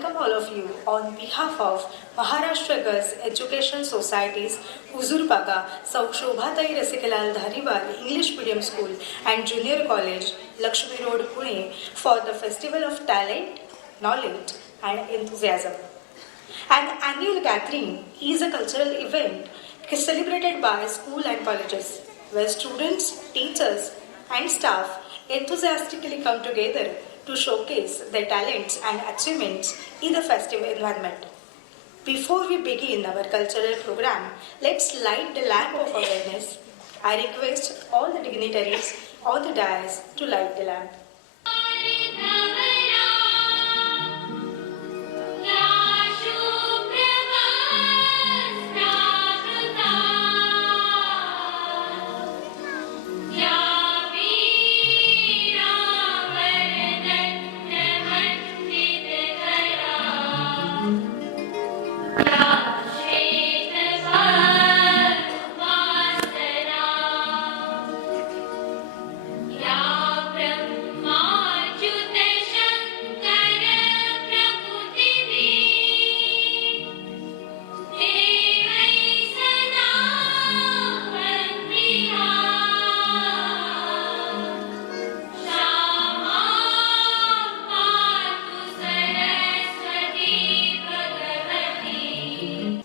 welcome all of you on behalf of Maharashtra Girls Education Society's Huzurpaga, Shobhatai Rasikalal Dhariwal English Medium School and Junior College, Lakshmi Road, Pune for the Festival of Talent, Knowledge and Enthusiasm. An annual gathering is a cultural event celebrated by school and colleges where students, teachers and staff enthusiastically come together to showcase their talents and achievements in the festive environment. Before we begin our cultural program, let's light the lamp of awareness. I request all the dignitaries on the dais to light the lamp.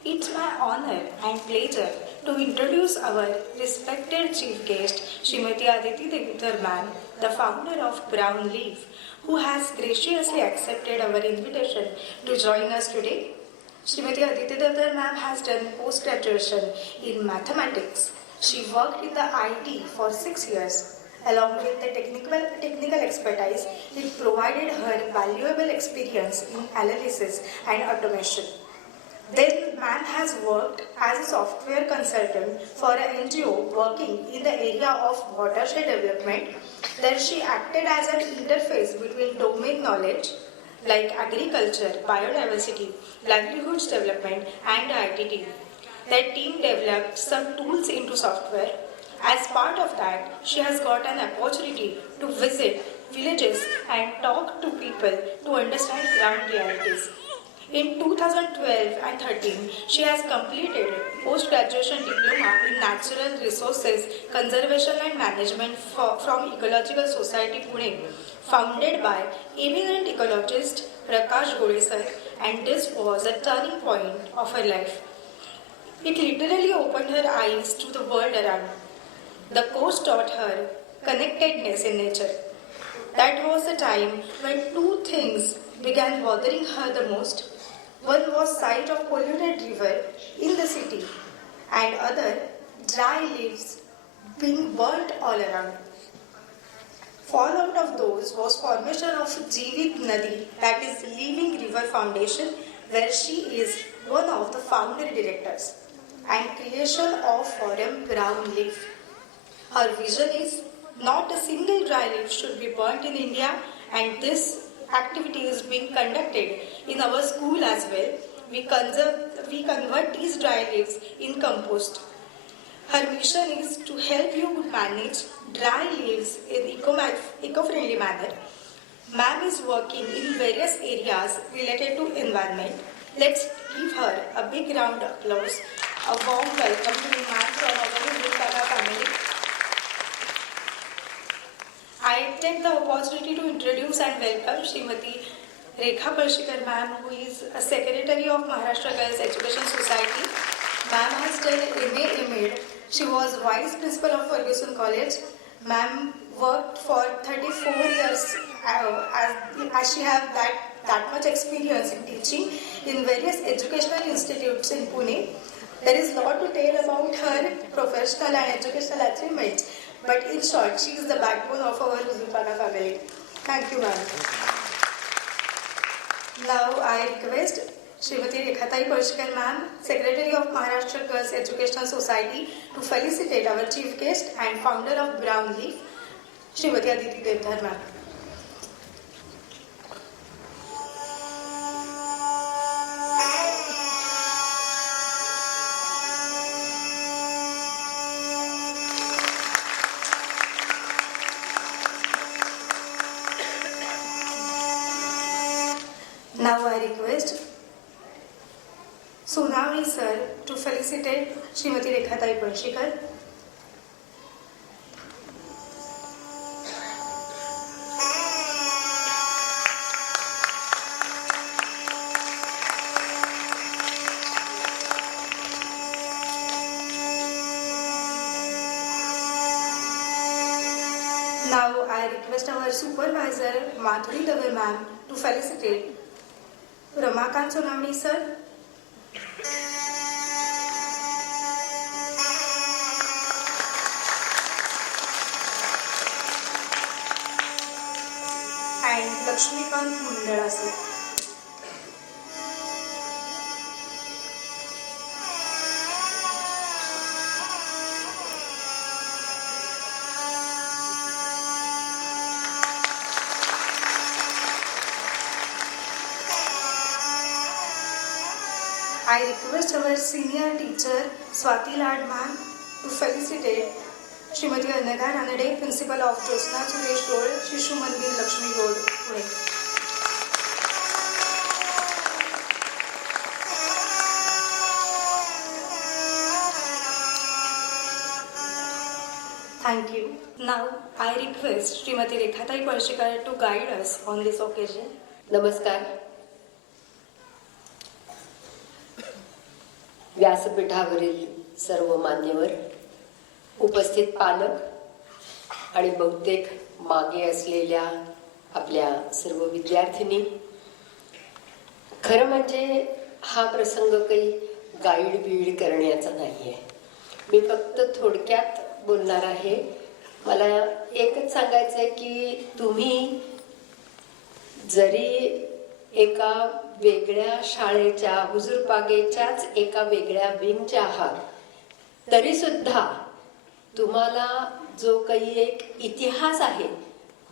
It's my honor and pleasure to introduce our respected chief guest, Srimati Aditi Devdar ma'am, the founder of Brown Leaf, who has graciously accepted our invitation to join us today. Srimati Aditi Devdar ma'am has done post-graduation in mathematics. She worked in the IT for 6 years. Along with the technical expertise, it provided her valuable experience in analysis and automation. Then, ma'am has worked as a software consultant for an NGO working in the area of watershed development. There she acted as an interface between domain knowledge like agriculture, biodiversity, livelihoods development and the IT team. That team developed some tools into software. As part of that, she has got an opportunity to visit villages and talk to people to understand ground realities. In 2012 and 13, she has completed post-graduation diploma in Natural Resources Conservation and Management from Ecological Society Pune, founded by eminent ecologist Prakash Godesar, and this was a turning point of her life. It literally opened her eyes to the world around. The course taught her connectedness in nature. That was the time when two things began bothering her the most. One was sight of polluted river in the city and other dry leaves being burnt all around. Fallout of those was formation of Jeevit Nadi, that is Living River Foundation, where she is one of the founder directors, and creation of Forum Brown Leaf. Her vision is not a single dry leaf should be burnt in India, and this activity is being conducted in our school as well. We convert these dry leaves in compost. Her mission is to help you manage dry leaves in eco-friendly manner. Ma'am is working in various areas related to environment. Let's give her a big round of applause. A warm welcome to ma'am from our Huzurpaga family. I take the opportunity to introduce and welcome Srimati Rekha Parshikar ma'am, who is a secretary of Maharashtra Girls Education Society. Ma'am has done MA, MAd. She was vice principal of Ferguson College. Ma'am worked for 34 years as she has that much experience in teaching in various educational institutes in Pune. There is a lot to tell about her professional and educational achievements. But in short, she is the backbone of our Huzurpaga family. Thank you, ma'am. Now I request Srimati Rekhatai Parshikar ma'am, Secretary of Maharashtra Girls Educational Society, to felicitate our chief guest and founder of Brown Leaf, Srimati Aditi Devdar ma'am. Now I request Sonali sir to felicitate Srimati Rekhatai Parshikar. Now I request our supervisor Madhuri Dave ma'am to felicitate Ramakant Sonamni sir. And Lakshmikant Mundala sir. I request our senior teacher Swati Lad ma'am to felicitate Srimati Anagha Ranade, Principal of Josna Suresh Road, Shishu Mandir, Lakshmi Road, Pune. Thank you. Now I request Srimati Rekhatai Parshikar to guide us on this occasion. नमस्कार. व्यासपीठावरील सर्व मान्यवर, उपस्थित पालक आणि बहुतेक मागे असलेल्या आपल्या सर्व विद्यार्थिनी, खरं म्हणजे हा प्रसंग काही गाईड बीड करण्याचा नाहीये. मी फक्त थोडक्यात बोलणार आहे. मला एकच सांगायचं आहे की तुम्ही जरी एका वेगळ्या शाळेच्या हुजूरपागेच्याच एका वेगळ्या विंगच्या आहात, तरी सुद्धा तुम्हाला जो काही एक इतिहास आहे,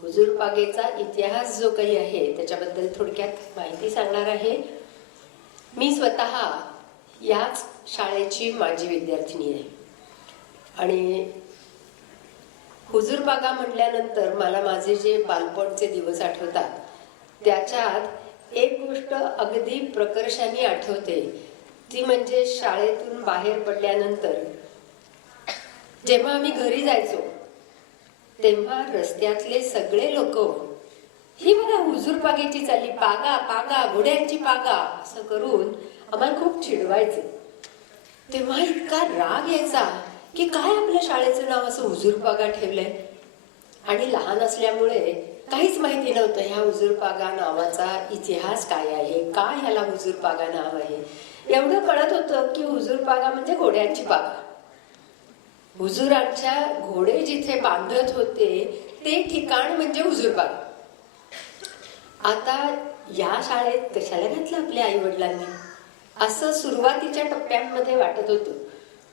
हुजूरपागेचा इतिहास जो काही आहे, त्याच्याबद्दल थोडक्यात माहिती सांगणार आहे. मी स्वतः याच शाळेची माजी विद्यार्थिनी आहे आणि हुजूरपागा म्हटल्यानंतर मला माझे जे बालपणचे दिवस आठवतात, त्याच्यात एक गोष्ट अगदी प्रकर्षाने आठवते. ती म्हणजे शाळेतून बाहेर पडल्यानंतर जेव्हा आम्ही घरी जायचो, तेव्हा रस्त्यातले सगळे लोक ही बघा हुजूरपागेची चालली, पागा पागा, घोड्यांची पागा असं करून आम्हाला खूप चिडवायचे. तेव्हा इतका राग यायचा की काय आपल्या शाळेचं नाव असं हुजूरपागा ठेवलंय. आणि लहान असल्यामुळे काहीच माहिती नव्हतं ह्या हुजूरपागा नावाचा इतिहास काय आहे, काय ह्याला हुजूरपागा नाव आहे. एवढं कळत होतं की हुजूरपागा म्हणजे घोड्यांची पागा. हुजूरांच्या घोडे जिथे बांधत होते ते ठिकाण म्हणजे हुजूरपागा. आता या शाळेत कशाला घातलं आपल्या आई वडिलांनी असं सुरुवातीच्या टप्प्यांमध्ये वाटत होतं.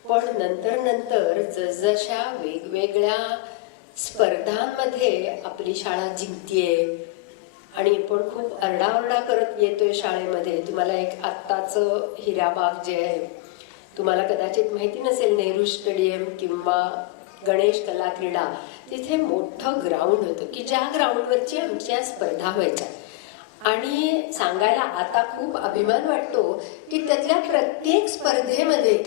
पण नंतर नंतर जसजशा वेगवेगळ्या स्पर्धांमध्ये आपली शाळा जिंकतीये आणि आपण खूप आरडाओरडा करत येतोय शाळेमध्ये. तुम्हाला एक आत्ताचं हिराबाग जे आहे, तुम्हाला कदाचित माहिती नसेल, नेहरू स्टेडियम किंवा गणेश कला क्रीडा, तिथे मोठं ग्राउंड होतं की ज्या ग्राउंडवरची आमच्या स्पर्धा व्हायच्या. आणि सांगायला आता खूप अभिमान वाटतो की त्यातल्या प्रत्येक स्पर्धेमध्ये,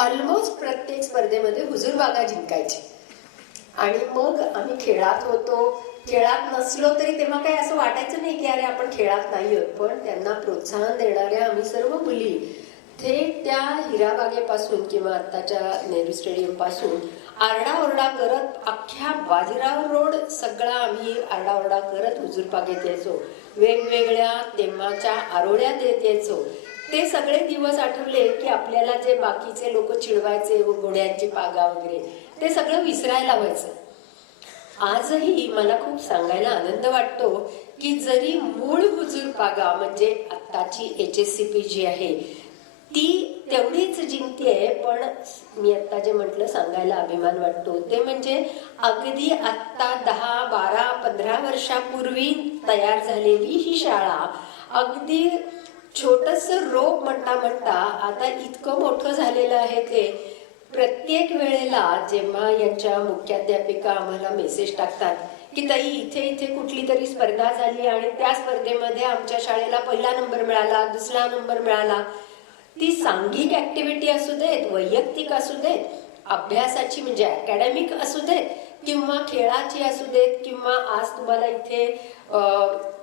ऑलमोस्ट प्रत्येक स्पर्धेमध्ये हुजूरबागा जिंकायची. आणि मग आम्ही खेळात होतो. खेळात नसलो तरी तेव्हा काही असं वाटायचं नाही की अरे आपण खेळात नाही होत. पण त्यांना प्रोत्साहन देणाऱ्या आम्ही सर्व मुली थेट त्या हिराबागेपासून किंवा आत्ताच्या नेहरू स्टेडियम पासून आरडाओरडा करत अख्ख्या बाजीराव रोड सगळा आम्ही आरडाओरडा करत हुजूरपागेत यायचो. वेगवेगळ्या तेव्हाच्या आरोळ्यात येत यायचो. ते सगळे दिवस आठवले की आपल्याला जे बाकीचे लोक चिडवायचे, घोड्यांची पागा वगैरे, ते सगळं विसरायला व्हायचं. आजही मला खूप सांगायला आनंद वाटतो की जरी मूळ हुजूरपागा म्हणजे आत्ताची HSCP जी आहे ती तेवढीच जिंकतेय, पण मी आत्ता जे म्हटलं सांगायला अभिमान वाटतो ते म्हणजे अगदी आत्ता 10, 12, 15 वर्षापूर्वी तयार झालेली ही शाळा अगदी छोटस रोप म्हणता म्हणता आता इतकं मोठं झालेलं आहे. ते प्रत्येक वेळेला जेव्हा यांच्या मुख्याध्यापिका आम्हाला मेसेज टाकतात की ताई इथे इथे कुठली तरी स्पर्धा झाली आणि त्या स्पर्धेमध्ये आमच्या शाळेला पहिला नंबर मिळाला, दुसरा नंबर मिळाला. ती सांघिक ऍक्टिव्हिटी असू देत, वैयक्तिक असू देत, अभ्यासाची म्हणजे अकॅडमिक असू देत किंवा खेळाची असू देत, किंवा आज तुम्हाला इथे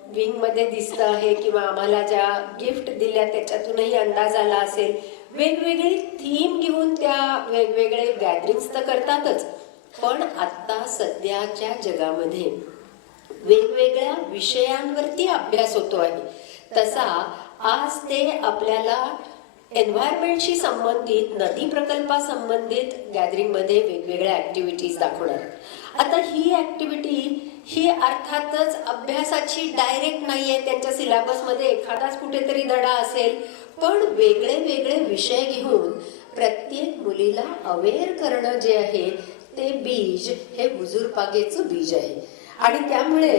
विंग मध्ये दिसतं आहे किंवा आम्हाला ज्या गिफ्ट दिल्या त्याच्यातूनही अंदाज आला असेल. वेगवेगळी थीम घेऊन त्या वेगवेगळे गॅदरिंग्स तर करतातच, पण आता सध्याच्या जगामध्ये वेगवेगळ्या विषयांवरती अभ्यास होतो आहे. तसा आज ते आपल्याला एन्व्हायरमेंटशी संबंधित, नदी प्रकल्पासंबंधित गॅदरिंग मध्ये वेगवेगळ्या ऍक्टिव्हिटीज दाखवणार. आता ही ऍक्टिव्हिटी ही अर्थातच अभ्यासाची डायरेक्ट नाहीये, त्यांच्या सिलेबस मध्ये एखादाच कुठेतरी धडा असेल, पण वेगळे वेगळे विषय घेऊन प्रत्येक मुलीला अवेअर करणं जे आहे ते बीज हे हुजूरपागेचं बीज आहे. आणि त्यामुळे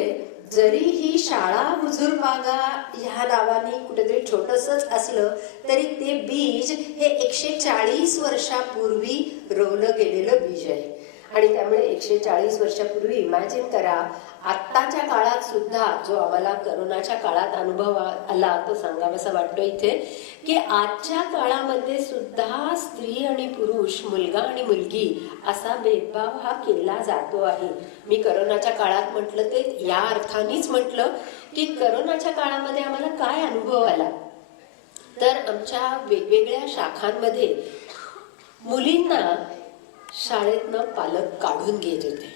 जरी ही शाळा हुजूरपागा ह्या नावाने कुठेतरी छोटसच असलं तरी ते बीज हे 140 वर्षापूर्वी रोवलं गेलेलं बीज आहे. आणि त्यामुळे 140 वर्षापूर्वी इमॅजिन करा, आत्ताच्या काळात सुद्धा जो आम्हाला करोनाच्या काळात अनुभव आला तो सांगावासा वाटतो इथे, की आजच्या काळामध्ये सुद्धा स्त्री आणि पुरुष, मुलगा आणि मुलगी असा भेदभाव हा केला जातो आहे. मी करोनाच्या काळात म्हटलं ते या अर्थानेच म्हटलं की करोनाच्या काळामध्ये आम्हाला काय अनुभव आला, तर आमच्या वेगवेगळ्या शाखांमध्ये मुलींना शाळेतनं पालक काढून घेत होते,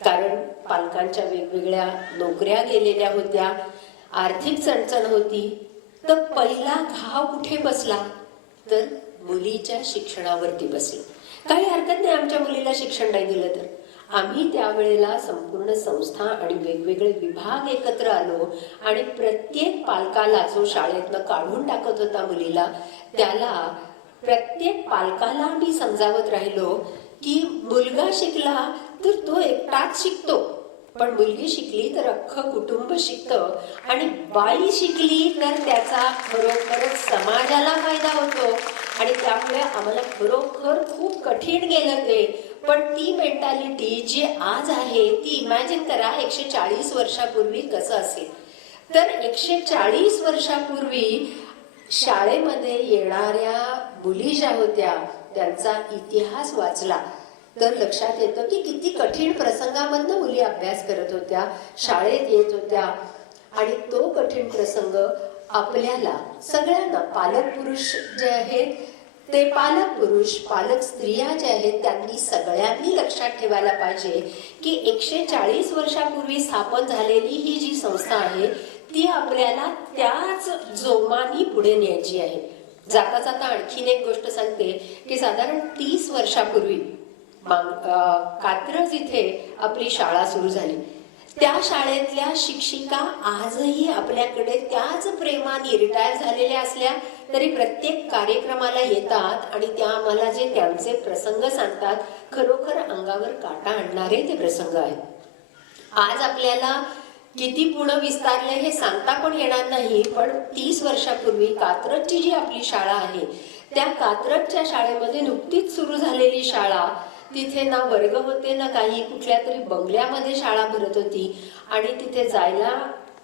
कारण पालकांच्या वेगवेगळ्या नोकऱ्या गेलेल्या होत्या, आर्थिक चणचण होती. तर पहिला घाव कुठे बसला, तर मुलीच्या शिक्षणावरती बसलो. काही हरकत नाही आमच्या मुलीला शिक्षण नाही दिलं तर. आम्ही त्यावेळेला संपूर्ण संस्था आणि वेगवेगळे विभाग एकत्र आलो आणि प्रत्येक पालकाला जो शाळेतनं काढून टाकत होता मुलीला, त्याला प्रत्येक पालकाला मी समजावत राहिलो की मुलगा शिकला तर तो एकटाच शिकतो, पण मुलगी शिकली तर अख्खं कुटुंब शिकतं, आणि बाई शिकली तर त्याचा खरोखरच समाजाला फायदा होतो. आणि त्यामुळे आम्हाला खरोखर खूप कठीण गेलं ते. पण ती मेंटॅलिटी जी आज आहे ती इमॅजिन करा 140 वर्षापूर्वी कसं असेल. तर 140 वर्षापूर्वी शाळेमध्ये येणाऱ्या मुली ज्या होत्या त्यांचा इतिहास वाचला तर लक्षात येतं की किती कठीण प्रसंगामधनं मुली अभ्यास करत होत्या, शाळेत येत होत्या. आणि तो कठीण प्रसंग आपल्याला सगळ्यांना, पालक पुरुष जे आहेत ते पालक पुरुष, पालक स्त्रिया जे आहेत त्यांनी सगळ्यांनी लक्षात ठेवायला पाहिजे की 140 वर्षापूर्वी स्थापन झालेली ही जी संस्था आहे ती आपल्याला त्याच जोमानी पुढे न्यायची आहे. जाता जाता आणखीन एक गोष्ट सांगते की साधारण 30 वर्षापूर्वी कात्रज इथे आपली शाळा सुरू झाली. त्या शाळेतल्या शिक्षिका आजही आपल्याकडे त्याच प्रेमाने रिटायर झालेल्या असल्या तरी प्रत्येक कार्यक्रमाला येतात आणि त्या आम्हाला जे त्यांचे प्रसंग सांगतात खरोखर अंगावर काटा आणणारे ते प्रसंग आहेत. आज आपल्याला किती पुणे विस्तारले हे सांगता पण येणार नाही, पण 30 वर्षापूर्वी कात्रजची जी आपली शाळा आहे त्या कात्रजच्या शाळेमध्ये नुकतीच सुरू झालेली शाळा, तिथे ना वर्ग होते ना काही, कुठल्या तरी बंगल्यामध्ये शाळा भरत होती. आणि तिथे जायला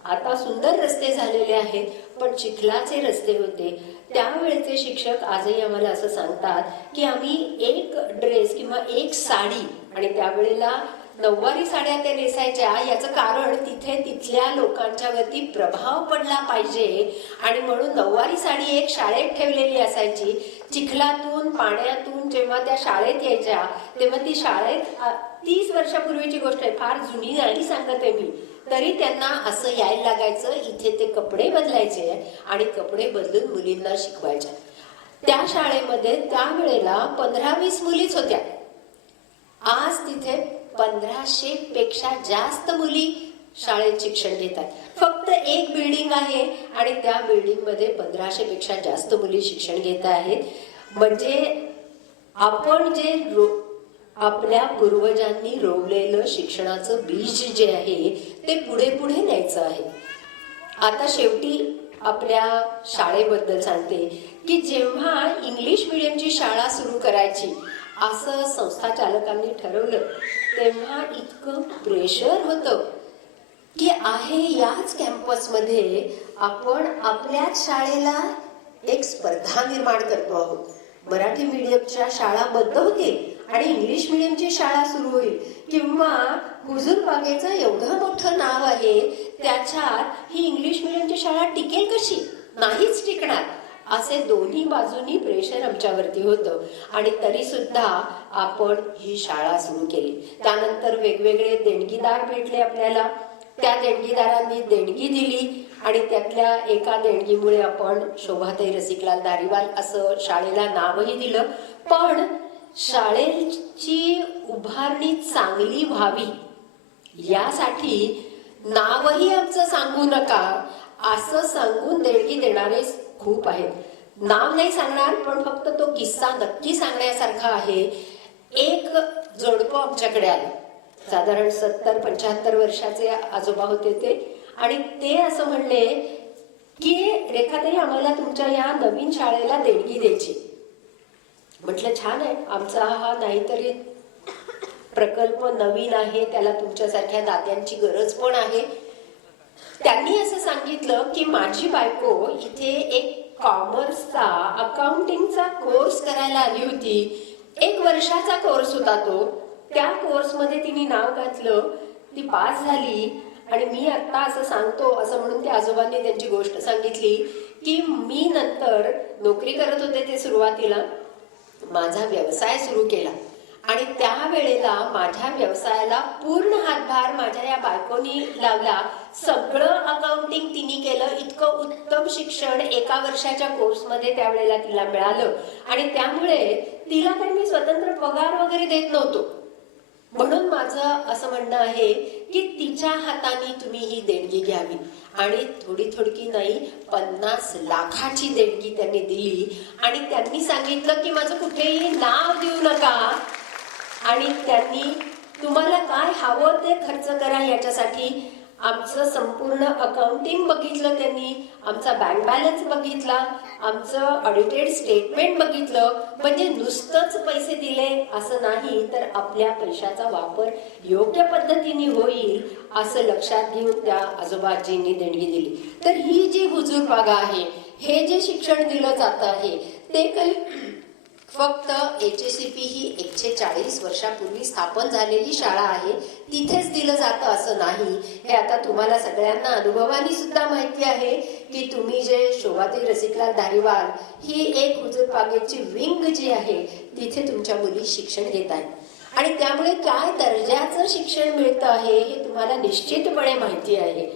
आता सुंदर रस्ते झालेले आहेत पण चिखलाचे रस्ते होते. त्यावेळेचे शिक्षक आजही आम्हाला असं सांगतात की आम्ही एक ड्रेस किंवा एक साडी, आणि त्यावेळेला नऊवारी साड्या त्या नेसायच्या, याचं कारण तिथे तिथल्या लोकांच्या वरती प्रभाव पडला पाहिजे आणि म्हणून नऊवारी साडी एक शाळेत ठेवलेली असायची. चिखलातून पाण्यातून जेव्हा त्या शाळेत यायच्या तेव्हा ती शाळेत 30 वर्षापूर्वीची गोष्ट आहे, फार जुनी नाही सांगत आहे मी, तरी त्यांना असं यायला लागायचं. इथे ते कपडे बदलायचे आणि कपडे बदलून मुलींना शिकवायच्या. त्या शाळेमध्ये त्यावेळेला 15-20 मुलीच होत्या. आज तिथे 1500 पेक्षा जास्त मुली शाळेत शिक्षण घेतात. फक्त एक बिल्डिंग आहे आणि त्या बिल्डिंग मध्ये 1500 पेक्षा जास्त मुली शिक्षण घेत आहेत. म्हणजे आपण जे आपल्या पूर्वजांनी रोवलेलं शिक्षणाचं बीज जे आहे ते पुढे पुढे न्यायचं आहे. आता शेवटी आपल्या शाळेबद्दल सांगते की जेव्हा इंग्लिश मिडियमची शाळा सुरू करायची असं संस्था चालकांनी ठरवलं तेव्हा इतकं प्रेशर होतं की आहे याच कॅम्पसमध्ये आपण आपल्याच शाळेला एक स्पर्धा निर्माण करतो आहोत. मराठी मीडियमच्या शाळा बंद होतील आणि इंग्लिश मीडियमची शाळा सुरू होईल, किंवा हुजूर बागेचं एवढं मोठं नाव आहे त्याच्यात ही इंग्लिश मीडियमची शाळा टिकेल कशी, नाहीच टिकणार. असे दोन्ही बाजूनी प्रेशर आमच्यावरती होतं आणि तरी सुद्धा आपण ही शाळा सुरू केली. त्यानंतर वेगवेगळे देणगीदार भेटले आपल्याला, त्या देणगीदारांनी देणगी दिली आणि त्यातल्या एका देणगीमुळे आपण शोभाताई रसिकलाल धारीवाल असं शाळेला नावही दिलं. पण शाळेची उभारणी चांगली व्हावी यासाठी नावही आमचं सांगू नका असं सांगून देणगी देणारे खूप आहेत. नाव नाही सांगणार, पण फक्त तो किस्सा नक्की सांगण्यासारखा आहे. एक जोडपं आमच्याकडे आलं, साधारण 70-75 वर्षाचे आजोबा होते ते, आणि ते असं म्हणले की रेखाताई आम्हाला तुमच्या या नवीन शाळेला देणगी द्यायची. म्हटलं छान आहे, आमचा हा नाहीतरी प्रकल्प नवीन आहे, त्याला तुमच्यासारख्या दात्यांची गरज पण आहे. त्यांनी असं सांगितलं की माझी बायको इथे एक कॉमर्सचा अकाउंटिंगचा कोर्स करायला आली होती. 1 वर्षाचा कोर्स होता तो. त्या कोर्समध्ये तिने नाव घातलं, ती पास झाली आणि मी आता असं सांगतो असं म्हणून त्या आजोबांनी त्यांची गोष्ट सांगितली की मी नंतर नोकरी करत होते ते सुरुवातीला, माझा व्यवसाय सुरू केला आणि त्यावेळेला माझ्या व्यवसायाला पूर्ण हातभार माझ्या या बायकोनी लावला. सगळं अकाउंटिंग तिने केलं. इतकं उत्तम शिक्षण 1 वर्षाच्या कोर्समध्ये त्यावेळेला तिला मिळालं आणि त्यामुळे तिला काही मी स्वतंत्र पगार वगैरे देत नव्हतो. म्हणून माझं असं म्हणणं आहे की तिच्या हाताने तुम्ही ही देणगी घ्यावी. आणि थोडी नाही 50 लाखाची देणगी त्यांनी दिली आणि त्यांनी सांगितलं की माझं कुठेही नाव देऊ नका आणि त्यांनी तुम्हाला काय हवं ते खर्च करा. याच्यासाठी आमचं संपूर्ण अकाउंटिंग बघितलं त्यांनी, आमचा बँक बॅलन्स बघितला, आमचं ऑडिटेड स्टेटमेंट बघितलं. म्हणजे नुसतंच पैसे दिले असं नाही, तर आपल्या पैशाचा वापर योग्य पद्धतीने होईल असं लक्षात घेऊन त्या आजोबाजींनी देणगी दिली. तर ही जी हुजूर बागा आहे, हे जे शिक्षण दिलं जात आहे ते काही फक्त HACP ही 140 वर्षापूर्वी स्थापन झालेली शाळा आहे तिथेच दिलं जातं असं नाही. हे आता तुम्हाला सगळ्यांना अनुभवाने सुद्धा माहिती आहे की तुम्ही जे शोभाताई रसिकलाल धारीवाल ही एक हुजूर बागेची विंग जी आहे तिथे तुमच्या मुली शिक्षण घेत आहेत आणि त्यामुळे काय दर्जाचं शिक्षण मिळतं आहे हे तुम्हाला निश्चितपणे माहिती आहे.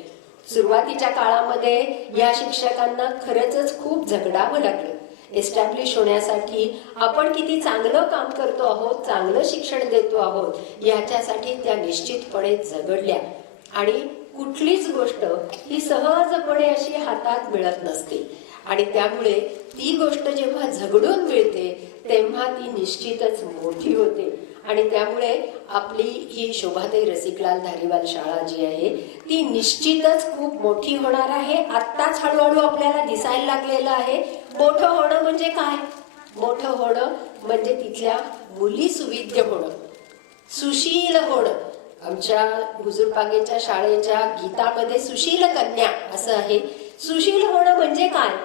सुरुवातीच्या काळामध्ये या शिक्षकांना खरंच खूप झगडावं लागलं एस्टॅब्लिश होण्यासाठी. आपण किती चांगलं काम करतो आहोत, चांगलं शिक्षण देतो आहोत याच्यासाठी त्या निश्चितपणे झगडल्या. आणि कुठलीच गोष्ट ही सहजपणे अशी हातात मिळत नसते आणि त्यामुळे ती गोष्ट जेव्हा झगडून मिळते तेव्हा ती निश्चितच मोठी होते. आणि त्यामुळे आपली ही शोभाताई रसिकलाल धारीवाल शाळा जी आहे ती निश्चितच खूप मोठी होणार आहे. आत्ताच हळूहळू आपल्याला दिसायला लागलेलं आहे. मोठं होणं म्हणजे काय? मोठं होणं म्हणजे तिथल्या मुली सुविद्य होणं, सुशील होणं. आमच्या हुजूर बागेच्या शाळेच्या गीतामध्ये सुशील कन्या असं आहे. सुशील होणं म्हणजे काय?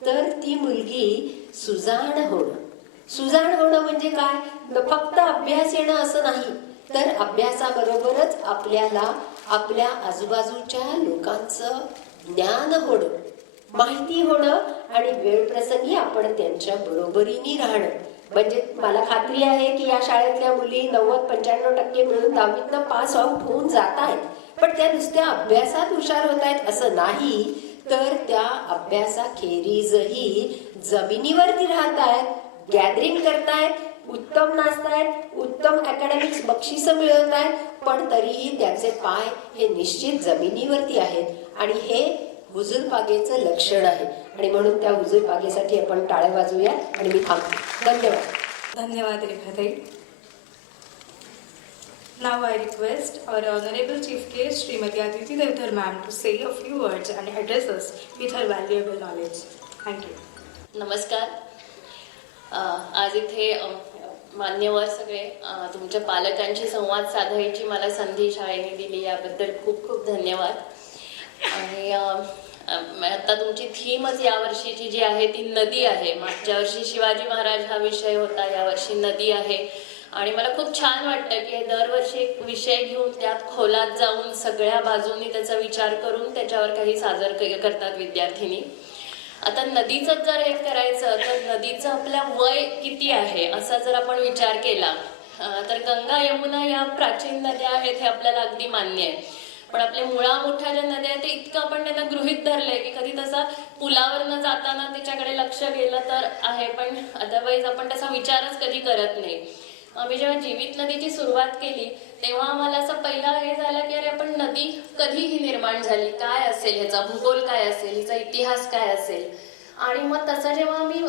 तर ती मुलगी सुजाण होणं. सुजाण होणं म्हणजे काय? फक्त अभ्यास येणं असं नाही, तर अभ्यासाबरोबरच आपल्याला आपल्या आजूबाजूच्या लोकांचं ज्ञान होणं, माहिती होणं आणि वेळ प्रसंगी आपण त्यांच्या बरोबरीने राहणं. म्हणजे मला खात्री आहे की या शाळेतल्या मुली 90-95% मिळून 10वीतनं पास आउट होऊन जात आहेत, पण त्या नुसत्या अभ्यासात हुशार होत आहेत असं नाही, तर त्या अभ्यासाखेरीजही जमिनीवरती राहत आहेत, गॅदरिंग करतायत, उत्तम नाचतायत, उत्तम अकॅडमिक्स बक्षिसं मिळवत आहेत, पण तरीही त्याचे पाय हे निश्चित जमिनीवरती आहेत. आणि हे हुजूर बागेचं लक्षण आहे आणि म्हणून त्या हुजूर बागेसाठी आपण टाळ्या वाजवूया आणि मी थांबतो. धन्यवाद. धन्यवाद रेखाताई. Now I request our Honorable Chief Guest Srimati Aditi Devdar ma'am to say a few words and address us with her valuable knowledge. Thank you. नमस्कार. आज इथे मान्यवर सगळे, तुमच्या पालकांशी संवाद साधायची मला संधी शाळेने दिली याबद्दल खूप खूप धन्यवाद. आणि आता तुमची थीमच यावर्षीची जी आहे ती नदी आहे. मागच्या वर्षी शिवाजी महाराज हा विषय होता, यावर्षी नदी आहे. आणि मला खूप छान वाटतं की दरवर्षी एक विषय घेऊन त्यात खोलात जाऊन सगळ्या बाजूंनी त्याचा विचार करून त्याच्यावर काही सादर करतात विद्यार्थिनी. आता नदीचं जर हे करायचं तर नदीचं आपल्या वय किती आहे असा जर आपण विचार केला तर गंगा यमुना या प्राचीन नद्या आहेत हे आपल्याला अगदी मान्य आहे. पण आपल्या मुळा मोठ्या ज्या नद्या आहेत ते इतकं आपण त्यांना गृहीत धरलंय की कधी तसा पुलावरनं जाताना त्याच्याकडे लक्ष गेलं तर आहे, पण अदरवाईज आपण तसा विचारच कधी करत नाही. आम्ही जेव्हा जीवित नदीची सुरुवात केली तेव्हा आम्हाला असं पहिला हे झालं की अरे आपण नदी कधी ही निर्माण झाली, काय असेल ह्याचा भूगोल, काय असेल हिचा इतिहास, काय असेल. आणि मग तसं जेव्हा आम्ही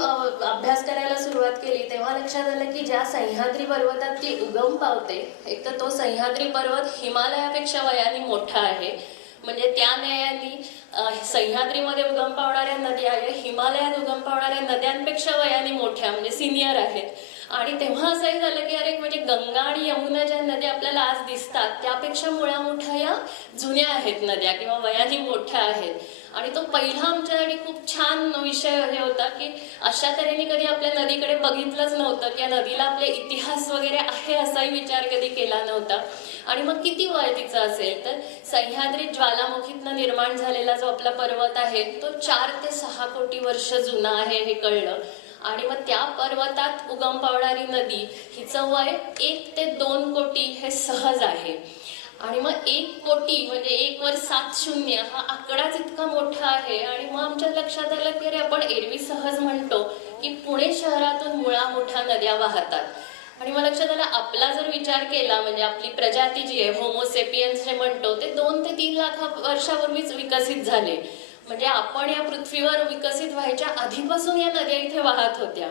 अभ्यास करायला सुरुवात केली तेव्हा लक्षात आलं की ज्या सह्याद्री पर्वतात ती उगम पावते, एक तर तो सह्याद्री पर्वत हिमालयापेक्षा वयाने मोठा आहे. म्हणजे त्या न्यायाने सह्याद्रीमध्ये उगम पावणाऱ्या नद्या या हिमालयात उगम पावणाऱ्या नद्यांपेक्षा वयाने मोठ्या म्हणजे सिनियर आहेत. आणि तेव्हा असंही झालं की अरे म्हणजे गंगा आणि यमुना ज्या नद्या आपल्याला आज दिसतात त्यापेक्षा मुळा मोठ्या या जुन्या आहेत नद्या किंवा वयाने मोठ्या आहेत. आणि तो पहिला आमच्यासाठी खूप छान विषय हे होता की अशा तऱ्हेने कधी आपल्या नदीकडे बघितलंच नव्हतं की या नदीला आपले इतिहास वगैरे आहे असाही विचार कधी केला नव्हता. आणि मग किती वय तिचं असेल तर सह्याद्री ज्वालामुखीतनं निर्माण झालेला जो आपला पर्वत आहे तो 4 ते 6 कोटी वर्ष जुना आहे हे कळलं. आणि मग त्या पर्वतात उगम पावणारी नदी हिचं वय 1 ते 2 कोटी हे सहज आहे. आणि मग 1 कोटी म्हणजे 1 वर 7 शून्य हा आकडाच इतका मोठा आहे. आणि मग आमच्या लक्षात आलं की अरे आपण एरवी सहज म्हणतो की पुणे शहरातून मुळा मोठ्या नद्या वाहतात. आणि मग लक्षात आलं आपला जर विचार केला म्हणजे आपली प्रजाती जी आहे होमोसेपियन्स जे म्हणतो ते 2 ते 3 लाख वर्षापूर्वीच विकसित झाले. म्हणजे आपण या पृथ्वीवर विकसित व्हायच्या आधीपासून या नद्या इथे वाहत होत्या.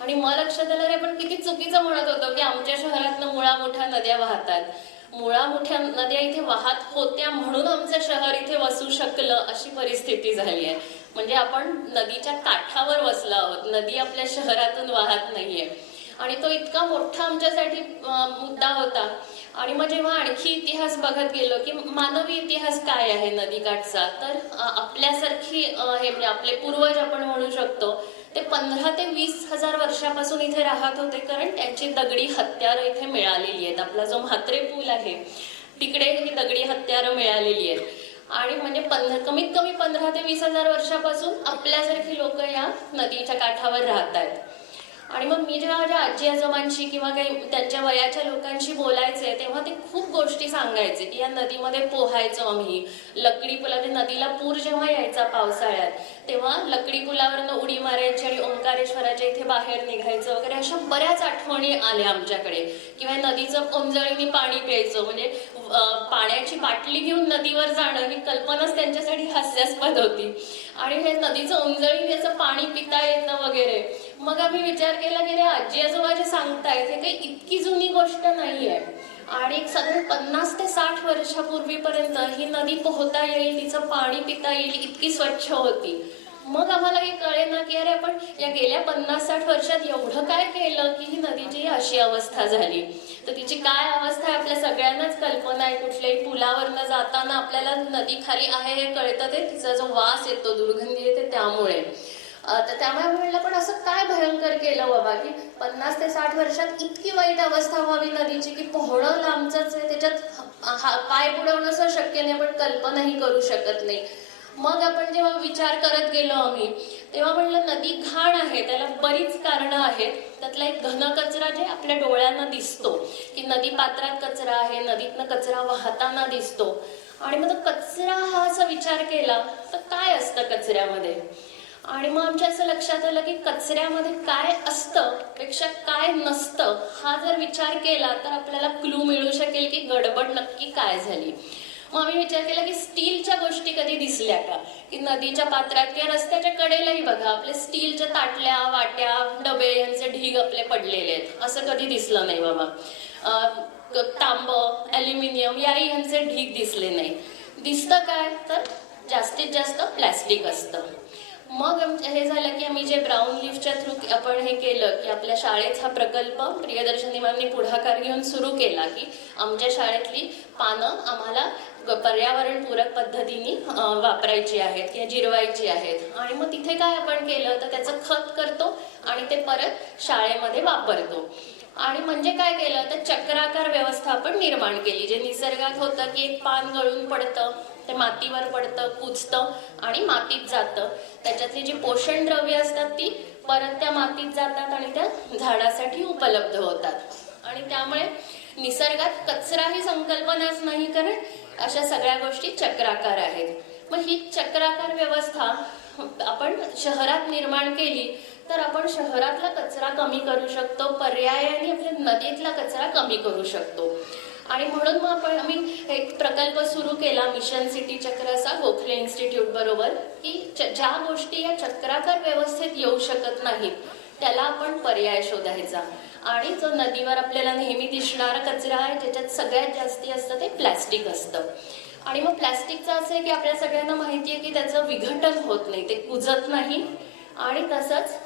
आणि मग लक्षात आलं रे आपण किती चुकीचं म्हणत होतो की आमच्या शहरातनं मुळा मोठ्या नद्या वाहतात. मुळा मोठ्या नद्या इथे वाहत होत्या म्हणून आमचं शहर इथे वसू शकलं अशी परिस्थिती झाली आहे. म्हणजे आपण नदीच्या काठावर वसलो आहोत, नदी आपल्या शहरातून वाहत नाहीये. आणि तो इतका मोठा आमच्यासाठी मुद्दा होता. आणि मग जेव्हा आणखी इतिहास बघत गेलो की मानवी इतिहास काय आहे नदीकाठचा तर आपल्यासारखी हे म्हणजे आपले पूर्वज आपण म्हणू शकतो ते 15 ते 20 हजार वर्षापासून इथे राहत होते, कारण त्यांची दगडी हत्यारं इथे मिळालेली आहेत. आपला जो म्हात्रे पूल आहे तिकडे ही दगडी हत्यारं मिळालेली आहेत. आणि म्हणजे कमीत कमी 15 ते 20 हजार वर्षापासून आपल्यासारखी लोक या नदीच्या काठावर राहत आहेत. आणि मग मी जेव्हा माझ्या आजी आजोबांशी किंवा काही त्यांच्या वयाच्या लोकांशी बोलायचे तेव्हा ते खूप गोष्टी सांगायचे की या नदीमध्ये पोहायचो आम्ही. लकडी पुलावर नदीला पूर जेव्हा यायचा पावसाळ्यात तेव्हा लकडी पुलावरनं उडी मारायची आणि ओंकारेश्वराच्या इथे बाहेर निघायचं वगैरे अशा बऱ्याच आठवणी आल्या आमच्याकडे. किंवा नदीचं ओंजळीने पाणी प्यायचं म्हणजे पाण्याची बाटली घेऊन नदीवर जाणं ही कल्पनाच त्यांच्यासाठी हास्यास्पद होती. आणि हे नदीचं ओंजळीने असं पाणी पिता येतं वगैरे. मग आम्ही विचार केला की रे आजी आजोबा जे सांगतायत हे काही इतकी जुनी गोष्ट नाहीये. आणि साधारण 50 ते 60 वर्षापूर्वीपर्यंत ही नदी पोहता येईल, तिचं पाणी पिता येईल इतकी स्वच्छ होती. मग आम्हाला हे कळेना की अरे आपण या गेल्या 50-60 वर्षात एवढं काय केलं की ही नदीची अशी अवस्था झाली. तर तिची काय अवस्था आहे आपल्या सगळ्यांनाच कल्पना आहे. कुठल्याही पुलावरनं जाताना आपल्याला नदी खाली आहे हे कळतं ते तिचा जो वास येतो, दुर्गंधी येते त्यामुळे. तर त्यामुळे म्हणलं पण असं काय भयंकर केलं बाबा की 50 ते 60 वर्षात इतकी वाईट अवस्था व्हावी नदीची की पोहणं लांबचंच आहे, त्याच्यात पाय बुडवणं असं शक्य नाही, आपण कल्पनाही करू शकत नाही. मग आपण जेव्हा विचार करत गेलो आम्ही तेव्हा म्हणलं नदी घाण आहे, त्याला बरीच कारणं आहेत. त्यातला एक घनकचरा जे आपल्या डोळ्यांना दिसतो की नदी पात्रात कचरा आहे, नदीतनं कचरा वाहताना दिसतो. आणि मग कचरा हा असा विचार केला तर काय असतं कचऱ्यामध्ये. आणि मग आमच्या असं लक्षात आलं की कचऱ्यामध्ये काय असतं पेक्षा काय नसतं हा जर विचार केला तर आपल्याला क्लू मिळू शकेल की गडबड नक्की काय झाली. मग आम्ही विचार केला की स्टीलच्या गोष्टी कधी दिसल्या का की नदीच्या पात्रात किंवा रस्त्याच्या कडेलाही बघा आपले स्टीलच्या ताटल्या, वाट्या, डबे यांचे ढीग आपले पडलेले आहेत, असं कधी दिसलं नाही बाबा. तांब, ॲल्युमिनियम याही यांचे ढीग दिसले नाही. दिसतं काय तर जास्तीत जास्त प्लॅस्टिक असतं. मग हे झालं की आम्ही जे ब्राऊन लीफच्या थ्रू आपण हे केलं की आपल्या शाळेत हा प्रकल्प प्रियदर्शनी मॅमनी पुढाकार घेऊन सुरू केला की आमच्या शाळेतली पानं आम्हाला पर्यावरणपूरक पद्धतीने वापरायची आहेत किंवा जिरवायची आहेत. आणि मग तिथे काय आपण केलं तर त्याचं खत करतो आणि ते परत शाळेमध्ये वापरतो. आणि म्हणजे काय केलं तर चक्राकार व्यवस्था आपण निर्माण केली. जे निसर्गात होतं की एक पान गळून पडतं, ते मातीवर पडतं, कुजतं आणि मातीत जातं. त्याच्यातली जी पोषण द्रव्य असतात ती परत त्या मातीत जातात आणि त्या झाडासाठी उपलब्ध होतात. आणि त्यामुळे निसर्गात कचरा ही संकल्पनाच नाही, कारण अशा सगळ्या गोष्टी चक्राकार आहेत. मग ही चक्राकार व्यवस्था आपण शहरात निर्माण केली तर आपण शहरातला कचरा कमी करू शकतो, पर्यायाने आपल्या नदीतला कचरा कमी करू शकतो. आणि म्हणून मग आम्ही एक प्रकल्प सुरू केला मिशन सिटी चक्र असा गोखले इन्स्टिट्यूट बरोबर, की ज्या गोष्टी या चक्राकार व्यवस्थेत येऊ शकत नाहीत त्याला आपण पर्याय शोधायचा. आणि जो नदीवर आपल्याला नेहमी दिसणारा कचरा आहे ज्याच्यात सगळ्यात जास्ती असतं ते प्लॅस्टिक असतं. आणि मग प्लॅस्टिकचं असं आहे की आपल्या सगळ्यांना माहिती आहे की त्याचं विघटन होत नाही, ते कुजत नाही. आणि तसंच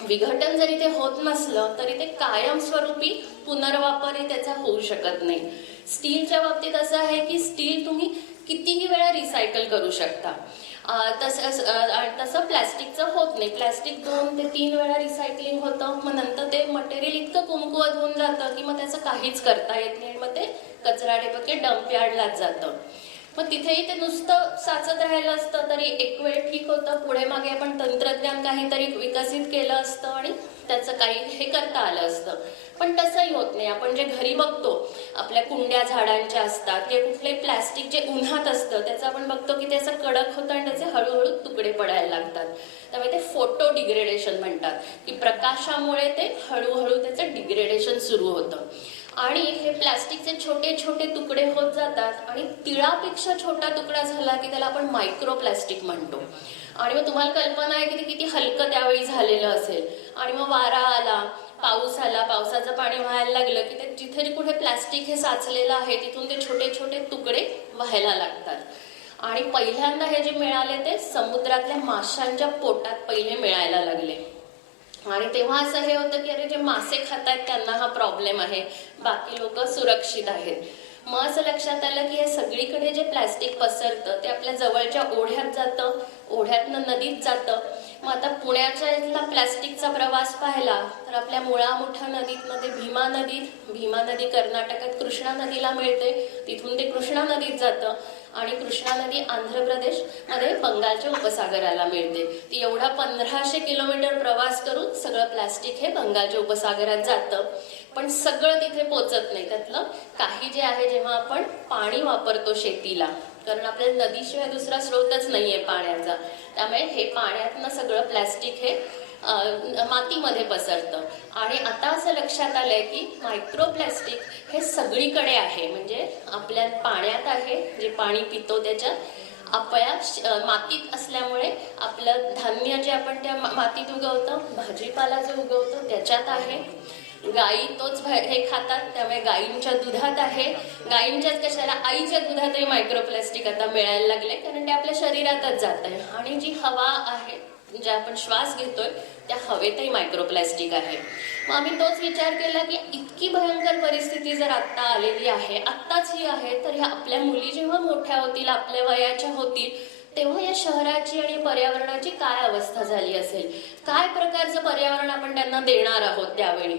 विघटन जरी ते होत नसलं तरी ते कायमस्वरूपी पुनर्वापरही त्याचा होऊ शकत नाही. स्टीलच्या बाबतीत असं आहे की स्टील तुम्ही कितीही वेळा रिसायकल करू शकता, तसं प्लॅस्टिकचं होत नाही. प्लॅस्टिक 2 ते 3 वेळा रिसायकलिंग होतं, मग नंतर ते मटेरियल इतकं कुमकुवत होऊन जातं की मग त्याचं काहीच करता येत नाही, मग ते कचरा डेपो डम्प यार्डलाच जातं. मग तिथेही ते नुसतं साचत राहिलं असतं तरी एक वेळ ठीक होतं, पुढे मागे आपण तंत्रज्ञान काहीतरी विकसित केलं असतं आणि त्याचं काही हे करता आलं असतं. पण तसंही होत नाही. आपण जे घरी बघतो आपल्या कुंड्या झाडांच्या असतात किंवा कुठलंही प्लॅस्टिक जे उन्हात असतं त्याचं आपण बघतो की ते असं कडक होतं आणि त्याचे हळूहळू तुकडे पडायला लागतात. त्यामुळे ते फोटो डिग्रेडेशन म्हणतात की प्रकाशामुळे ते हळूहळू त्याचं डिग्रेडेशन सुरू होतं. आणि हे प्लॅस्टिकचे छोटे छोटे तुकडे होत जातात आणि तिळापेक्षा छोटा तुकडा झाला की त्याला आपण मायक्रो प्लॅस्टिक म्हणतो. आणि मग तुम्हाला कल्पना आहे की ते किती हलकं त्यावेळी झालेलं असेल. आणि मग वारा आला, पाऊस आला, पावसाचं पाणी व्हायला लागलं की ते जिथे कुठे प्लॅस्टिक हे साचलेलं आहे तिथून ते छोटे छोटे तुकडे व्हायला लागतात. आणि पहिल्यांदा हे जे मिळाले ते समुद्रातल्या माशांच्या पोटात पहिले मिळायला लागले. आणि तेव्हा असं हे होतं की अरे जे मासे खातात त्यांना हा प्रॉब्लेम आहे, बाकी लोक सुरक्षित आहेत. मग असं लक्षात आलं की हे सगळीकडे जे प्लॅस्टिक पसरतं ते आपल्या जवळच्या ओढ्यात जातं, ओढ्यातनं नदीत जातं. मग आता पुण्याच्या इथला प्लॅस्टिकचा प्रवास पाहिला तर आपल्या मुळा मुठा नदीतनं ते भीमा नदी कर्नाटकात कृष्णा नदीला मिळते, तिथून ते कृष्णा नदीत जातं. आणि कृष्णा नदी आंध्र प्रदेश मध्ये बंगालच्या उपसागराला मिळते. ती एवढा 1500 किलोमीटर प्रवास करून सगळं प्लॅस्टिक हे बंगालच्या उपसागरात जातं. पण सगळं तिथे पोचत नाही. त्यातलं काही जे आहे, जेव्हा आपण पाणी वापरतो शेतीला, कारण आपल्याला नदीशिवाय दुसरा स्रोतच नाहीये पाण्याचा, त्यामुळे हे पाण्यातनं सगळं प्लॅस्टिक हे मातीमध्ये पसरतं. आणि आता असं लक्षात आलंय की मायक्रो प्लॅस्टिक हे सगळीकडे आहे. म्हणजे आपल्या पाण्यात आहे, जे पाणी पितो त्याच्यात आपल्या मातीत असल्यामुळे आपलं धान्य जे आपण त्या मातीत उगवतं, भाजीपाला जो उगवतो त्याच्यात आहे. गायी तोच हे खातात त्यामुळे गायींच्या दुधात आहे. गायींच्याच कशाला, आईच्या दुधातही मायक्रोप्लास्टिक आता मिळायला लागले, कारण ते आपल्या शरीरातच जात आहे. आणि जी हवा आहे, जे आपण श्वास घेतोय त्या हवेतही मायक्रोप्लास्टिक आहे. मग आम्ही तोच विचार केला की इतकी भयंकर परिस्थिती जर आत्ता आलेली आहे, आत्ताच ही आहे, तर ह्या आपल्या मुली जेव्हा मोठ्या होतील, आपल्या वयाच्या होतील, तेव्हा या शहराची आणि पर्यावरणाची काय अवस्था झाली असेल, काय प्रकारचं पर्यावरण आपण त्यांना देणार आहोत त्यावेळी.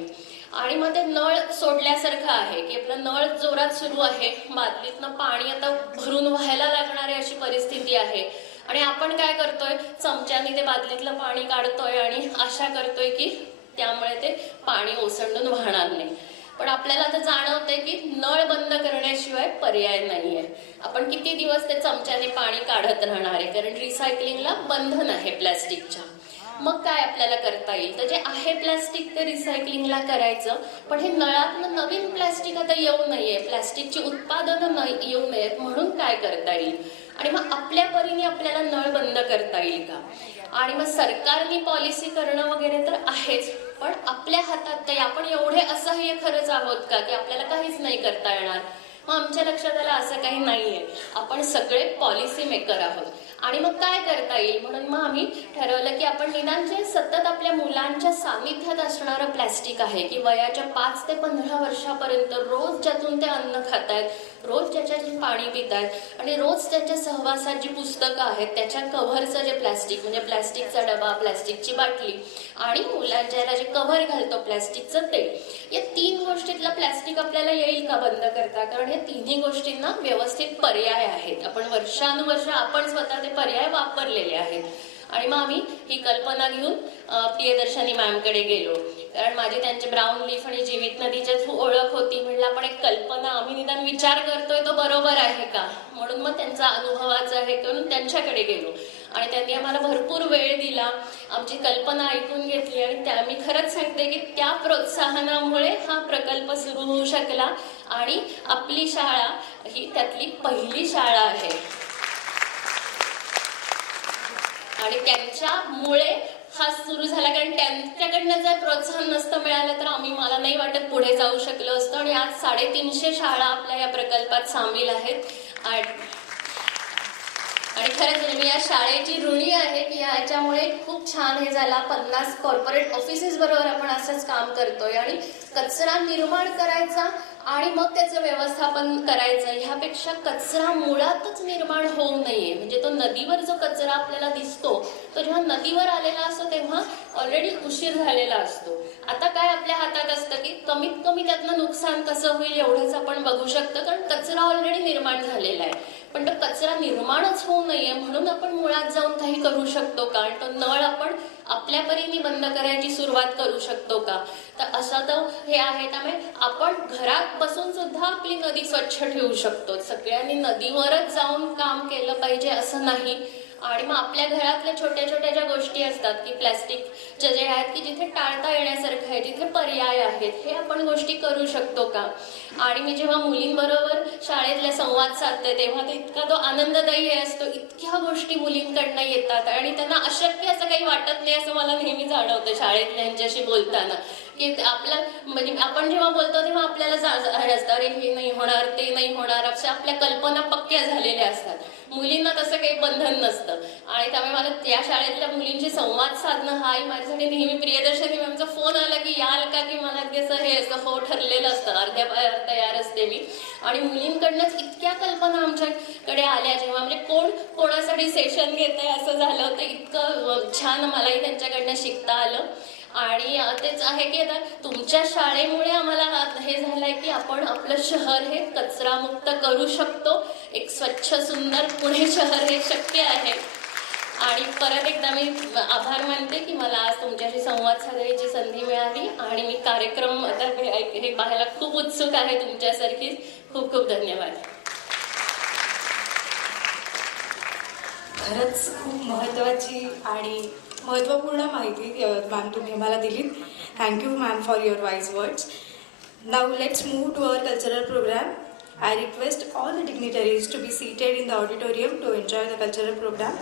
आणि मग ते नळ सोडल्यासारखं आहे की आपलं नळ जोरात सुरू आहे, बादलीतनं पाणी आता भरून व्हायला लागणार आहे अशी परिस्थिती आहे. आणि आपण काय करतोय, चमच्याने ते बादलीतलं पाणी काढतोय आणि आशा करतोय की त्यामुळे ते पाणी ओसंडून वाहणार नाही. पण आपल्याला आता जाणवतंय की नळ बंद करण्याशिवाय पर्याय नाहीये. आपण किती दिवस ते चमच्याने पाणी काढत राहणार आहे, कारण रिसायकलिंगला बंधन आहे प्लॅस्टिकच्या. मग काय आपल्याला करता येईल, तर जे आहे प्लॅस्टिक ते रिसायकलिंगला करायचं. पण हे नळातनं नवीन प्लॅस्टिक आता येऊ नये, प्लॅस्टिकची उत्पादनं येऊ नयेत, म्हणून काय करता येईल. आणि मग आपल्या परीने आपल्याला नळ बंद करता येईल का. आणि मग सरकारने पॉलिसी करणं वगैरे तर आहेच, पण आपल्या हातात काही, आपण एवढे असहाय्य खरंच आहोत का की आपल्याला काहीच नाही करता येणार. मग आमच्या लक्षात आलं असं काही नाहीये, आपण सगळे पॉलिसी मेकर आहोत. आणि मग काय करता येईल म्हणून मग आम्ही ठरवलं की आपण निदान जे सतत आपल्या मुलांच्या सानिध्यात असणारं प्लॅस्टिक आहे की वयाच्या 5 ते 15 वर्षापर्यंत रोज ज्यातून ते अन्न खातायत, रोज ज्याच्यातून पाणी पितायत आणि रोज त्यांच्या सहवासात जी पुस्तकं आहेत त्याच्या कव्हरचं जे प्लॅस्टिक म्हणजे प्लॅस्टिकचा डबा, प्लॅस्टिकची बाटली आणि मुलांच्या जे कव्हर घालतो प्लॅस्टिकचं ते, या 3 गोष्टीतलं प्लॅस्टिक आपल्याला येईल का बंद करता? कारण या तिन्ही गोष्टींना व्यवस्थित पर्याय आहेत. आपण वर्षानुवर्ष आपण स्वतः ते पर्याय वापरलेले आहेत. आणि मग आम्ही ही कल्पना घेऊन प्रियदर्शनी मॅमकडे गेलो. कारण माझी त्यांचे ब्राऊन लीफ आणि जीवित नदीच्या ओळख होती. म्हणलं आपण एक कल्पना आम्ही निदान विचार करतोय तो बरोबर आहे का, म्हणून मग त्यांचा अनुभवाचा आहे करून त्यांच्याकडे गेलो आणि त्यांनी आम्हाला भरपूर वेळ दिला, आमची कल्पना ऐकून घेतली आणि त्या मी खरंच सांगते की त्या प्रोत्साहनामुळे हा प्रकल्प सुरू होऊ शकला आणि आपली शाळा ही त्यातली पहिली शाळा आहे. आणि त्यांच्यामुळे हा सुरू झाला, कारण त्यांच्याकडनं जर प्रोत्साहन नसतं मिळालं तर मला नाही वाटत पुढे जाऊ शकलो असतो. आणि आज 350 शाळा आपल्या या प्रकल्पात सामील आहेत आणि खरंच मी या शाळेची ऋणी आहे की याच्यामुळे खूप छान हे झाला. 50 कॉर्पोरेट ऑफिसेस बरोबर आपण असंच काम करतोय आणि कचरा निर्माण करायचा आणि मग त्याचं व्यवस्थापन करायचं, ह्यापेक्षा कचरा मुळातच निर्माण होऊ नये. म्हणजे तो नदीवर जो कचरा आपल्याला दिसतो तो जेव्हा नदीवर आलेला असतो तेव्हा ऑलरेडी उशीर झालेला असतो. आता काय आपल्या हातात असतं की कमीत कमी त्यातनं नुकसान कसं होईल एवढंच आपण बघू शकतो, कारण कचरा ऑलरेडी निर्माण झालेला आहे. पण तो कचरा निर्माणच होऊ नये म्हणून आपण मुळात जाऊन काही करू शकतो का, तो नळ आपण आपल्या परीने बंद करायची सुरुवात करू शकतो का. तर असं तर हे आहे. त्यामुळे आपण घरात बसून सुद्धा आपली नदी स्वच्छ ठेवू शकतो. सगळ्यांनी नदीवरच जाऊन काम केलं पाहिजे असं नाही. आणि मग आपल्या घरातल्या छोट्या छोट्या ज्या गोष्टी असतात की प्लॅस्टिकच्या जे आहेत की जिथे टाळता येण्यासारखं आहे, जिथे पर्याय आहेत, हे आपण गोष्टी करू शकतो का. आणि मी जेव्हा मुलींबरोबर शाळेतल्या संवाद साधते तेव्हा ते इतका तो आनंददायी असतो. इतक्या गोष्टी मुलींकडनं येतात आणि त्यांना अशक्य असं काही वाटत नाही असं मला नेहमी जाणवतं शाळेतल्यांच्याशी बोलताना. की आपला म्हणजे आपण जेव्हा बोलतो तेव्हा आपल्याला असतं अरे हे नाही होणार, ते नाही होणार, अशा आपल्या कल्पना पक्क्या झालेल्या असतात. मुलींना तसं काही बंधन नसतं. आणि त्यामुळे मला त्या शाळेतल्या मुलींशी संवाद साधणं हाही माझ्यासाठी नेहमी प्रियदर्शनी मॅमचा फोन आला की याल का, की मला कसं हे असं हो ठरलेलं असतं, अर्ध्या पायावर तयार असते मी. आणि मुलींकडनंच इतक्या कल्पना आमच्याकडे आल्या जेव्हा म्हणजे कोण कोणासाठी सेशन घेत आहे असं झालं होतं. इतकं छान मलाही त्यांच्याकडनं शिकता आलं. आणि तेच आहे की आता तुमच्या शाळेमुळे आम्हाला हे झालंय की आपण आपलं शहर हे कचरामुक्त करू शकतो. एक स्वच्छ सुंदर पुणे शहर हे शक्य आहे. आणि परत एकदा मी आभार मानते की मला आज तुमच्याशी संवाद साधायची संधी मिळाली आणि मी कार्यक्रम आता हे पाहायला खूप उत्सुक आहे तुमच्यासारखीच. खूप खूप धन्यवाद. खरंच खूप महत्त्वाची आणि महत्त्वपूर्ण माहिती मॅम तुम्ही मला दिलीत. Thank you ma'am for your wise words. Now let's move to our cultural programme. I request all the dignitaries to be seated in the auditorium to enjoy the cultural programme.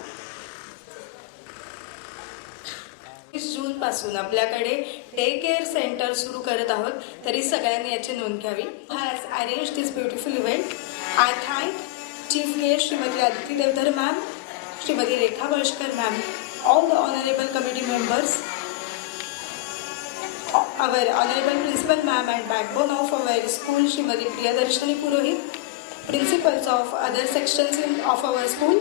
20 जूनपासून आपल्याकडे डे केअर सेंटर सुरू करत आहोत, तरी सगळ्यांनी याची नोंद घ्यावी. Has arrange this beautiful event. I thank chief guest Shrimati Aditi Deodhar ma'am, Shrimati Rekha Balshakar ma'am, all the honorable committee members, our honorable principal ma'am and backbone of our school, Shrimati Priyadarshini Purohit, principals of other sections of our school,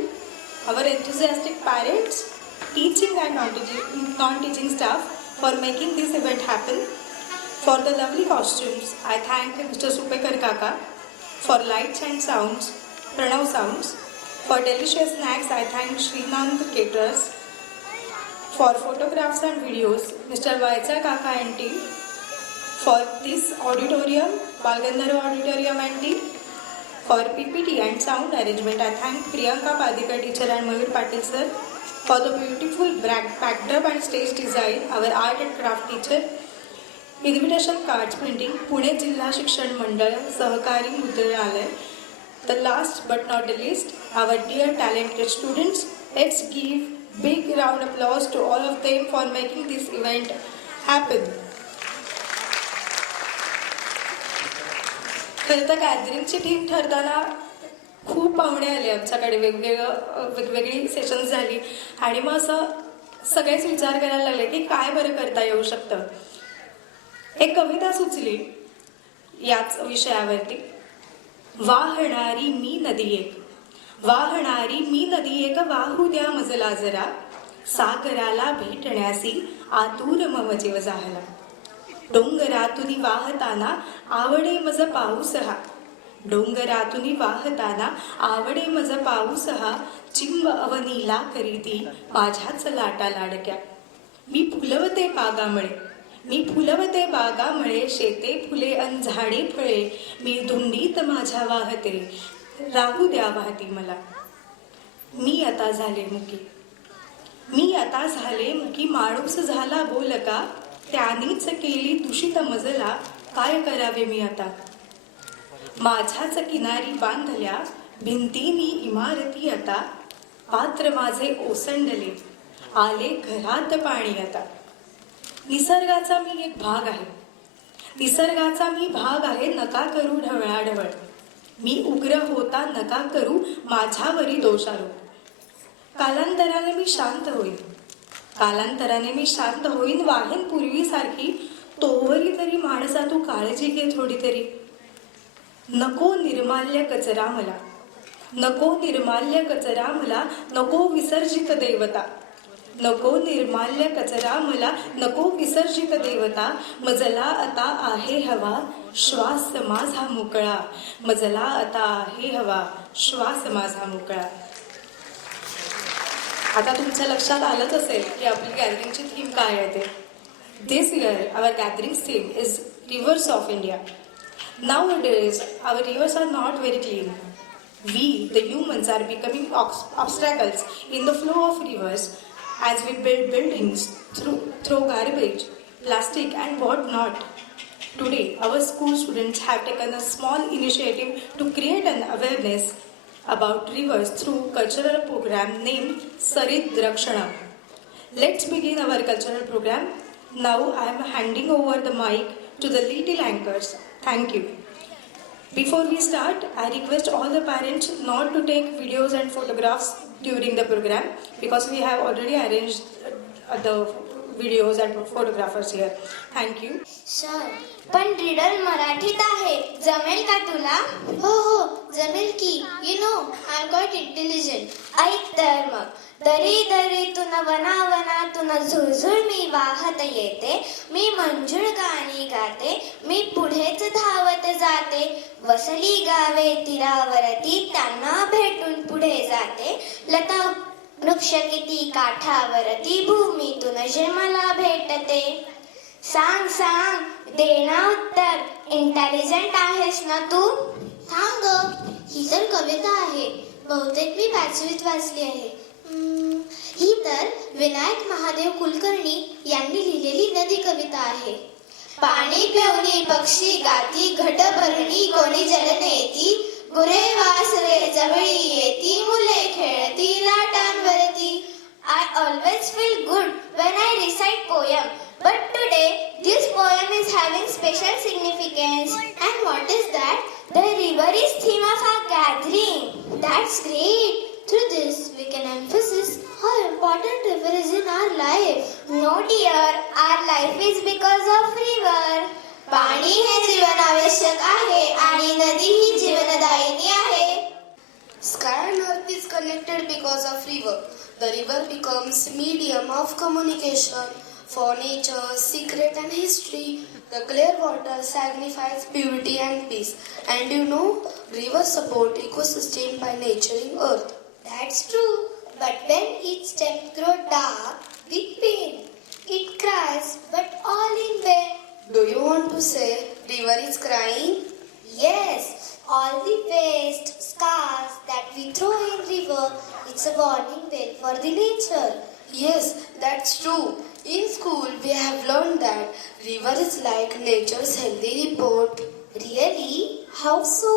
our enthusiastic parents, teaching and non-teaching staff for making this event happen. For the lovely costumes, I thank Mr. Supekar Kaka. For lights and sounds, Pranav Sounds. For delicious snacks, I thank Srinand Caterers. For photographs and videos, Mr. Vaitza Kaka and team. For this auditorium, Balgandhara Auditorium and team. For PPT and sound arrangement, I thank Priyanka Padikar teacher and Mayur Patil sir. For the beautiful backdrop and stage design, our art and craft teacher. Invitation cards printing, Pune Jilla Shikshan Mandal, Sahakari Mudralaya. The last but not the least, our dear talented students. Let's give big round of applause to all of them for making this event happen. खरं तर गॅदरिंगची theme ठरताना खूप पाहुणे आले आमच्याकडे, वेगवेगळी sessions झाली आणि मग असं सगळेच विचार करायला लागले की काय बरं करता येऊ शकतं. एक कविता सुचली याच विषयावरती. वाहणारी मी नदी एक, वाहणारी मी नदी एक, वाहू द्या मजला जरा, सागराला भेटण्यासी आतुर मम जीव जाहला. डोंगरातुनी वाहताना आवडे मज पाऊस हा, डोंगरातुनी वाहताना आवडे मज पाऊस हा, चिंब अवनीला करीती माझ्याच लाटा लाडक्या. मी फुलवते बागामळे, मी फुलवते बागामळे, शेते फुले अन झाडे फळे, मी धुंडीत माझ्या वाहते, राहू द्या वाहती मला. मी आता झाले मुकी, मी आता झाले मुकी, माणूस झाला बोलका, त्यानीच केली दूषित मजला, काय करावे मी आता. माझ्याच किनारी बांधल्या भिंतीनी इमारती आता, पात्र माझे ओसंडले, आले घरात पाणी आता. निसर्गाचा मी एक भाग आहे, निसर्गाचा मी भाग आहे, नका करू ढवळाढवळ. मी उग्र होता नका करू माझ्यावरी दोषारोप. कालांतराने मी शांत होईन, कालांतराने मी शांत होईन, वाहेन पूर्वीसारखी, तोवरी तरी माणसा तू काळजी घे थोडी तरी. नको निर्माल्य कचरा मला, नको निर्माल्य कचरा मला, नको विसर्जित देवता, नको निर्माल्य कचरा मला, नको विसर्जित देवता. मजला आता आहे हवा, श्वास माझा मोकळा, मजला आता आहे हवा, श्वास माझा मोकळा. आता तुमच्या लक्षात आलंच असेल की आपली गॅदरिंगची थीम काय आहे ते. This year our gathering theme is rivers of India. Nowadays, our rivers are not very clean. We, the humans, are becoming obstacles in the flow of rivers as we build buildings, throw garbage, plastic and what not. Today, our school students have taken a small initiative to create an awareness about rivers through cultural program named Sarit Rakshana. Let's begin our cultural program. Now I am handing over the mic to the little anchors. Thank you. Before we start, I request all the parents not to take videos and photographs during the program because we have already arranged the videos and photographers here. Thank you. Sir, पण riddle मराठीत आहे, जमेल का तुला? हो हो जमेल की. You know I am quite intelligent. ऐक तर मग. दरी दरीतून वनावनातून झुळझुळ मी वाहत येते, मी मंजूळ गाणी गाते, मी पुढेच धावत जाते, वसली गावे तीरावरती त्यांना भेटून पुढे जाते, लता वृक्ष किती काठावरती भूमीतून जे मला भेटते. सांग सांग देना उत्तर, इंटेलिजंट आहेस ना तू? थांब ग, ही तर कविता आहे, बहुतेक मी 5वीत वाचली आहे. ही तर विनायक महादेव कुलकर्णी यांनी लिहिलेली नदी कविता आहे. पाणी पिऊनी पक्षी गाती, घट भरणी कोणी जल नेती, गुरे वासरे जवळी येती, मुले खेळती लाटांवरती. I always feel good when I recite poem, but today this poem is having special significance. And what is that? The river is theme of our gathering. That's great. Through this we can emphasize how important river is in our life. No dear, our life is because of river. पाणी हे जीवन आवश्यक आहे आणि नदी ही जीवनदायिनी आहे. Sky and earth is connected because of river. The river becomes medium of communication for nature, secret and history. The clear water signifies purity and peace. And you know, rivers support ecosystem by nurturing earth. That's true. But when each step grows dark with pain, it cries, but all in vain. Do you want to say river is crying? Yes, all the waste, scars that we throw in river, it's a warning bell for the nature. Yes, that's true. In school, we have learned that river is like nature's healthy report. Really? How so?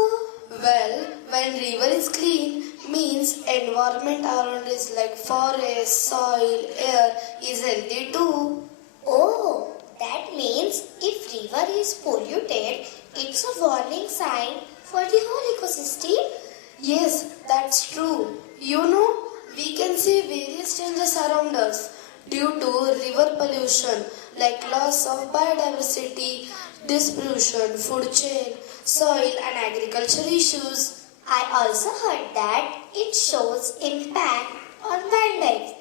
Well, when river is clean, means environment around is like forest, soil, air is healthy too. Oh, that means if river is polluted, it's a warning sign for the whole ecosystem. Yes, that's true. You know, we can see various changes around us due to river pollution like loss of biodiversity, distribution, food chain, soil and agriculture issues. I also heard that it shows impact on wildlife.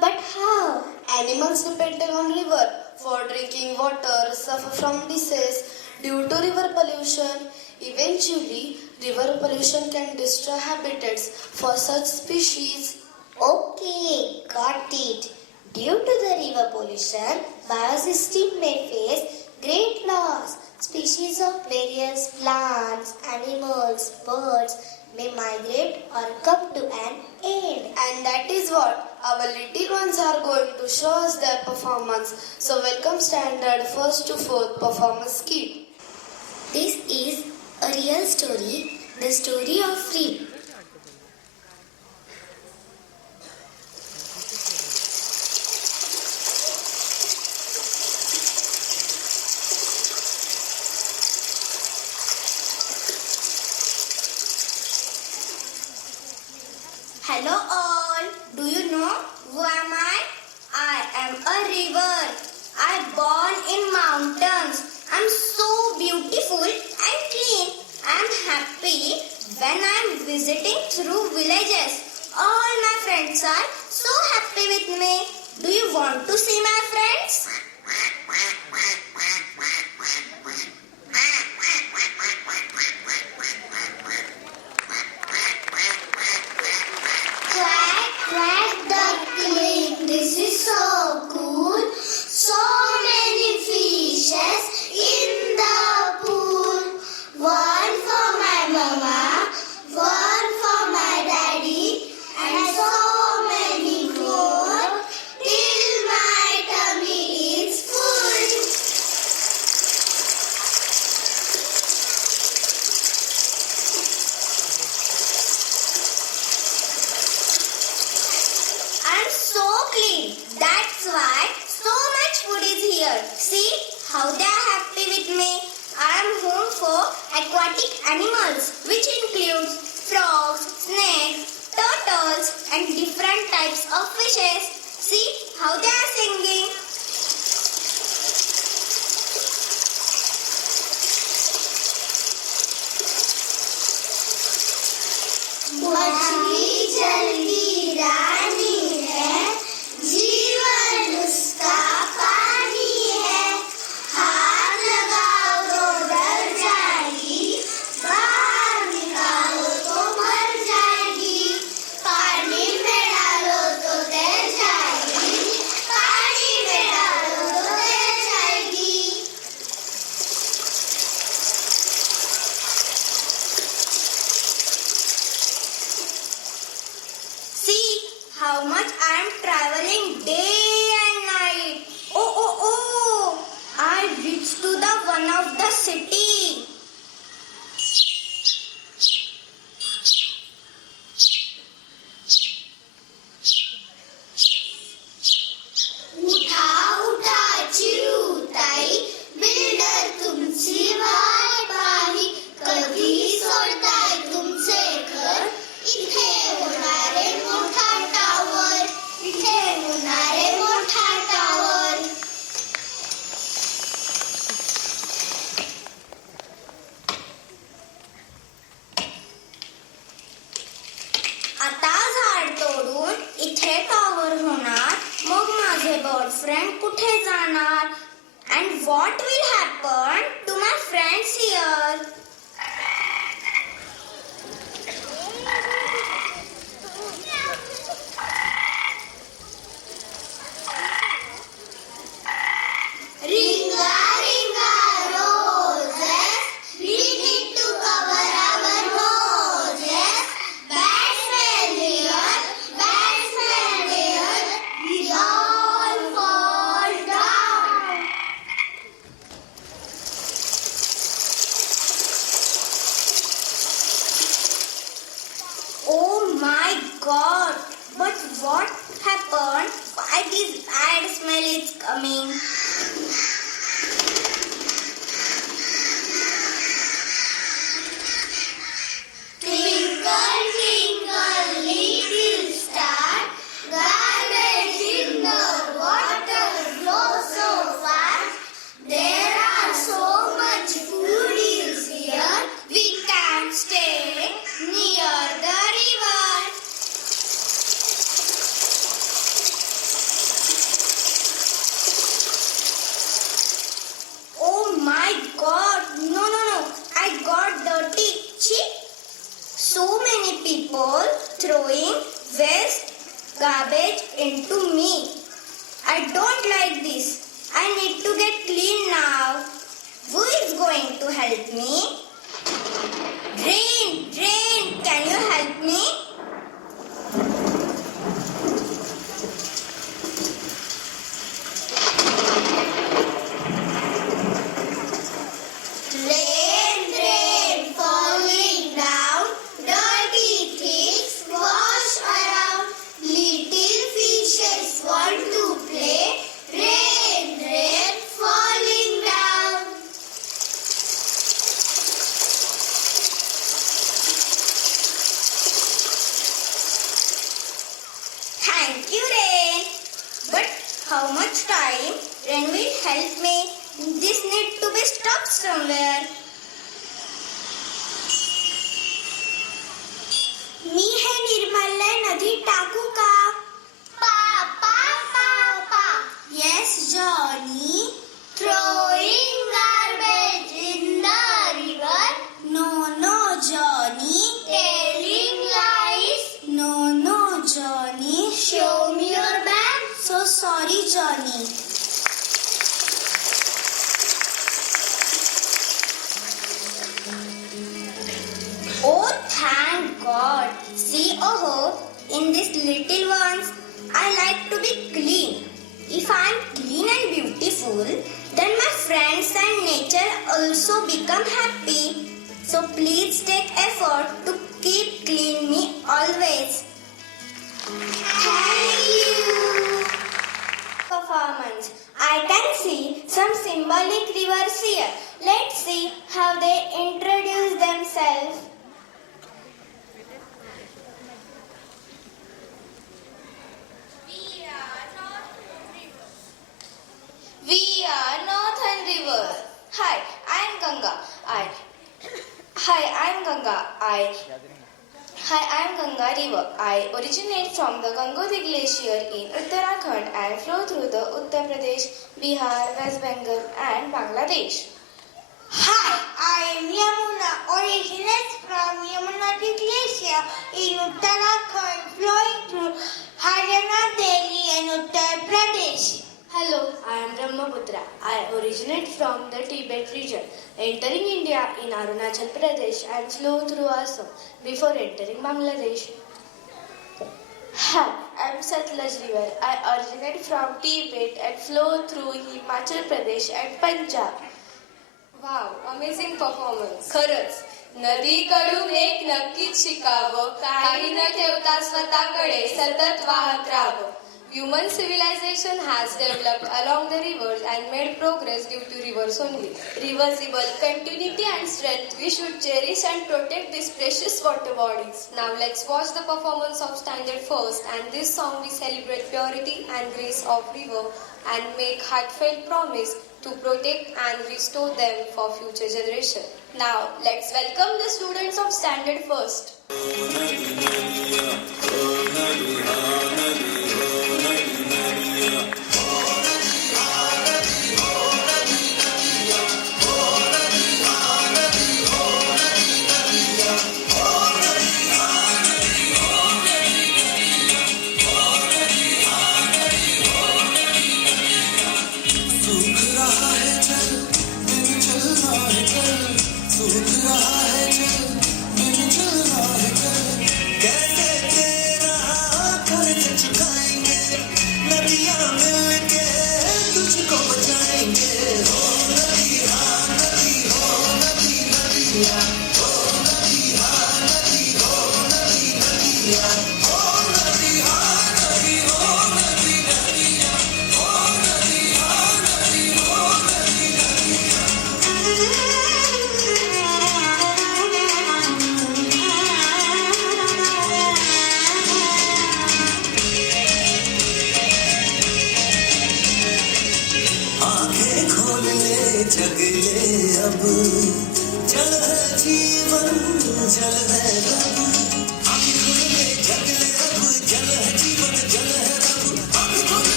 But how? Animals depending on river for drinking water suffer from disease due to river pollution. Eventually, river pollution can destroy habitats for such species. Okay, got it. Due to the river pollution, biosystem may face great loss. Species of various plants, animals, birds may migrate or come to an end. And that is what our little ones are going to show us their performance. So welcome standard 1st to 4th performance kit. This is a real story, the story of Free. Hello all, do you know who am I? I am a river. I born in mountains. I'm so beautiful and clean. I'm happy when I'm visiting through villages. All my friends are so happy with me. Do you want to see my friends? Quack, quack, duckling. This is so cool. So many fishes in the pool. One for my mama, one for my daddy, and so many more till my tummy is full. I'm so clean. That's why so much food is here. See how they are happy with me. I am home for aquatic animals, which includes frogs, snakes, turtles, and different types of fishes. See how they are singing. मछली जल्दी रानी है, जीवन उसका पानी है, हाथ लगाओ तो डर जाएगी, बाहर निकालो तो मर जाएगी, पानी में डालो तो तैर जाएगी, पानी में डालो तो तैर जाएगी. See how much I am traveling day and night. Oh, I reached to the one of the city. उठा उठा चिरुताई, बिल्डर तुमची वाट पाही, कधी सोडताय तुमचे घर, इथे होणारे मोठा टावर, इथे होणारे मोठा टावर. आता झाड तोडून इथे टॉवर होणार, मग माझे बॉयफ्रेंड कुठे जाणार? And what will happen to my friends here? Ringa, ringa, roses, we need to cover our noses. Bad smell here, we all fall down. throwing waste garbage into me. I don't like this. I need to get clean now. Who is going to help me? Drain, can you help me? Drain, falling down, dirty things wash around, little fishes want to play, rain, falling down. Thank you, Rain. But how much time Rain will help me? This need to be stopped somewhere. मी हे निर्मलय नदीत टाकू का? Yes, Johnny. Throwing garbage in the river. No, Johnny. Telling lies. No, Johnny. Show me your bag. So sorry, Johnny. Oh, thank God. See, in these little ones, I like to be clean. If I am clean and beautiful, then my friends and nature also become happy. So please take effort to keep clean me always. Thank you. Performance. I can see some symbolic rivers here. Let's see how they introduce themselves. We are Northern River. Hi, I am Ganga. I am Ganga River. I originate from the Gangotri Glacier in Uttarakhand and flow through the Uttar Pradesh, Bihar, West Bengal and Bangladesh. Hi, I am Yamuna, originates from Yamunotri Glacier in Uttarakhand, flowing through Haryana, Delhi and Uttar Pradesh. Hello, I am Brahmaputra. I originate from the Tibet region, entering India in Arunachal Pradesh and flow through Assam before entering Bangladesh. Hi, I am Satluj River. I originate from Tibet and flow through Himachal Pradesh and Punjab. Wow, amazing performance. खरंच नदीकडून एक नक्कीच शिकावं, काही न ठेवता स्वतःकडे सतत वाहत राहावं. Human civilization has developed along the rivers and made progress due to rivers only. Reversible continuity and strength, we should cherish and protect these precious water bodies. Now let's watch the performance of Standard First, and this song we celebrate purity and grace of river and make heartfelt promise to protect and restore them for future generation. Now let's welcome the students of Standard First.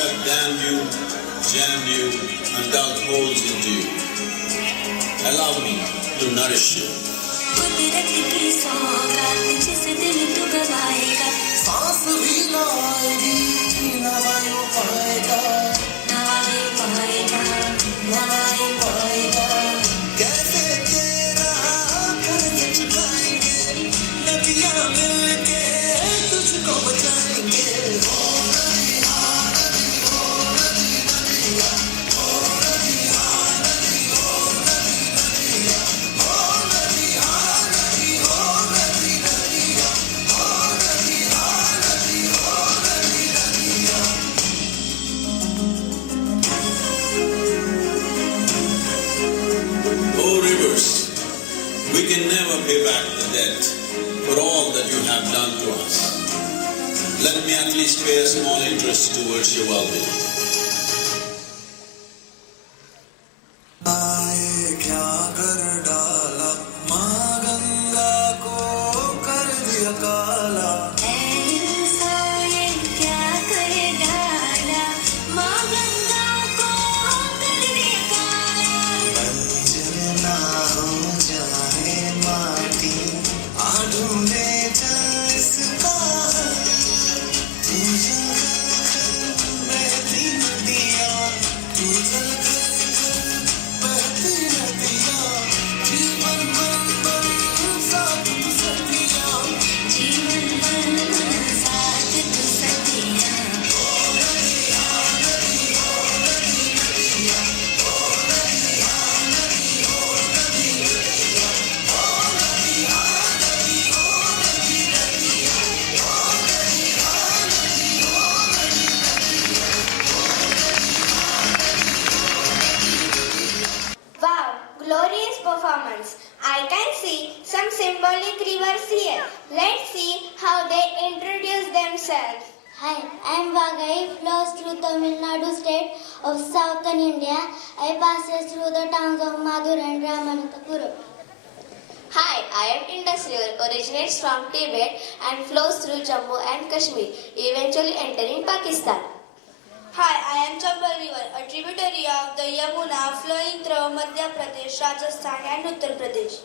have damned you, jammed you, and dug holes into you. Allow me to nourish you. कुदरत की सौगात जिस दिन तू गवाएगा, सांस भी ना आएगी, ना वायु पाएगा, ना वायु पाएगा, ना वायु पाएगा। कैसे तेरा कर्ज चुकाएंगे, नदियाँ मिलके तुझको बचाएंगे। We can never pay back the debt for all that you have done to us. Let me at least pay a small interest towards your well-being. आए क्या कर डाला, माँ गंगा को कर दिया काला। ऐसा ये क्या कर डाला, माँ गंगा को कर दिया काला। बंजर ना हो जाए माटी, आ ढूंढे चल इसका हल। तू जल कर बहती नदियाँ, तू जल कर बहती नदियाँ, जीवन बन बन साथ तू सदियाँ, जीवन बन बन साथ तू सदियाँ। Wow, glorious performance. I can see some symbolic rivers here. Let's see how they introduce themselves. Hi, I am Vagai, flows through Tamil Nadu state of southern India. I passes through the towns of Madur and Ramanathapuram. Hi, I am Indus River, originates from Tibet and flows through Jammu and Kashmir, eventually entering Pakistan. Hi, I am Chambal River, a tributary of the Yamuna flowing through Madhya Pradesh, Rajasthan and Uttar Pradesh.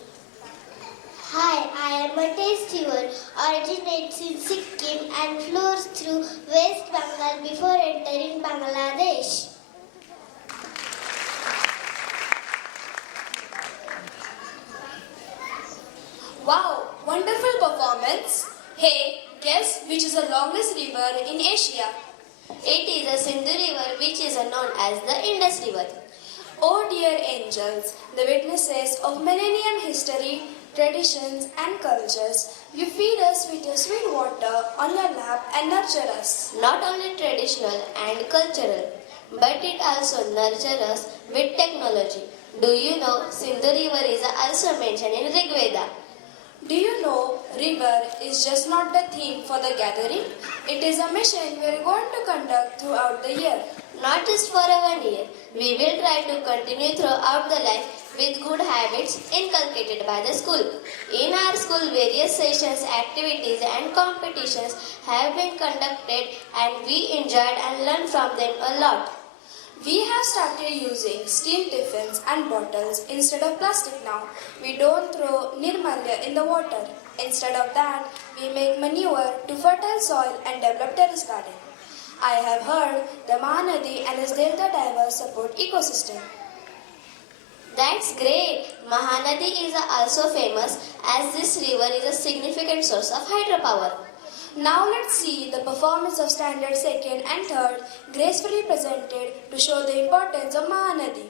Hi, I am a taste river, originates in Sikkim and flows through West Bengal before entering Bangladesh. Wow, wonderful performance. Hey, guess which is the longest river in Asia? It is the Sindhu River, which is known as the Indus River. Oh dear angels, the witnesses of millennium history, traditions and cultures, you feed us with your sweet water on your lap and nurture us. Not only traditional and cultural, but it also nurtures us with technology. Do you know Sindhu River is also mentioned in Rig Veda? Do you know river is just not the theme for the gathering? It is a mission we are going to conduct throughout the year. Not just for 1 year, we will try to continue throughout the life with good habits inculcated by the school. In our school, various sessions, activities and competitions have been conducted and we enjoyed and learned from them a lot. We have started using steel tiffins and bottles instead of plastic now. We don't throw nirmalya in the water. Instead of that, we make manure to fertile soil and develop terrace garden. I have heard the Mahanadi and its delta diverse support ecosystem. That's great. Mahanadi is also famous as this river is a significant source of hydropower. Now let's see the performance of standard 2nd and 3rd gracefully presented to show the importance of Mahanadi.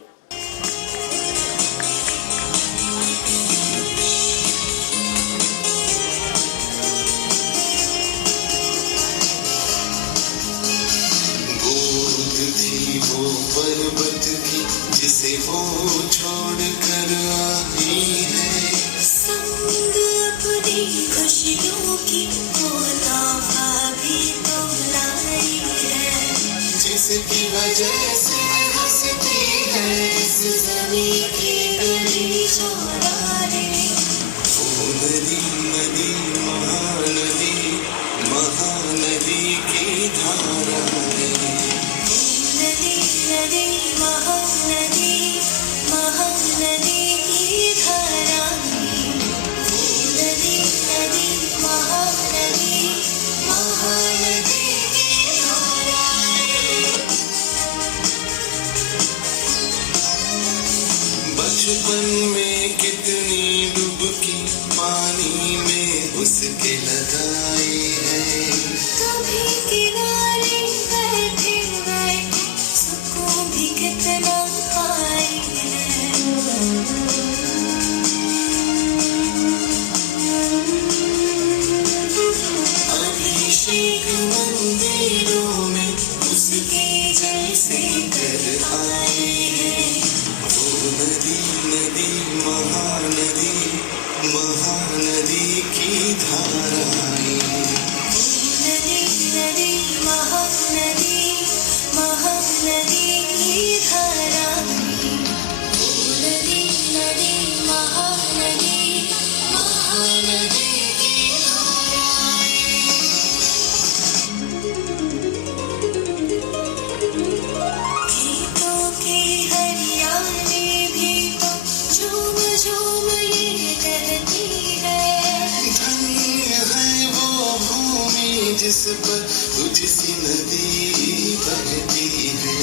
बूंद थी वो पर्वत की जिसे वो छोड़ कर आई है, संग अपनी खुशियों की वो तोहफा भी तो लाई है, जिसकी वजह से हंसती है इस ज़मीं की गली शोरारे। वो नदी नदी महानदी, महानदी की धारा है। नदी महानदी महानदी की धारा नदी नदी महानदी महानदी की धारा बचपन में कितनी डुबकी पानी में उसके लगाई है कभी किनारे बैठे बैठे सुकून भी कितना पाई है अभिषेक मंदिरों में उसके जैसे कर आए हैं वो नदी नदी महानदी महानदी की धाराएं नदी नदी महानदी महानदी की धाराएं नदी नदी महानदी महानदी की धाराएं गीतों की हरियाली भी तो झूम झूम ये कहती है धन्य है वो भूमि जिस पर तुझसी नदी बहती है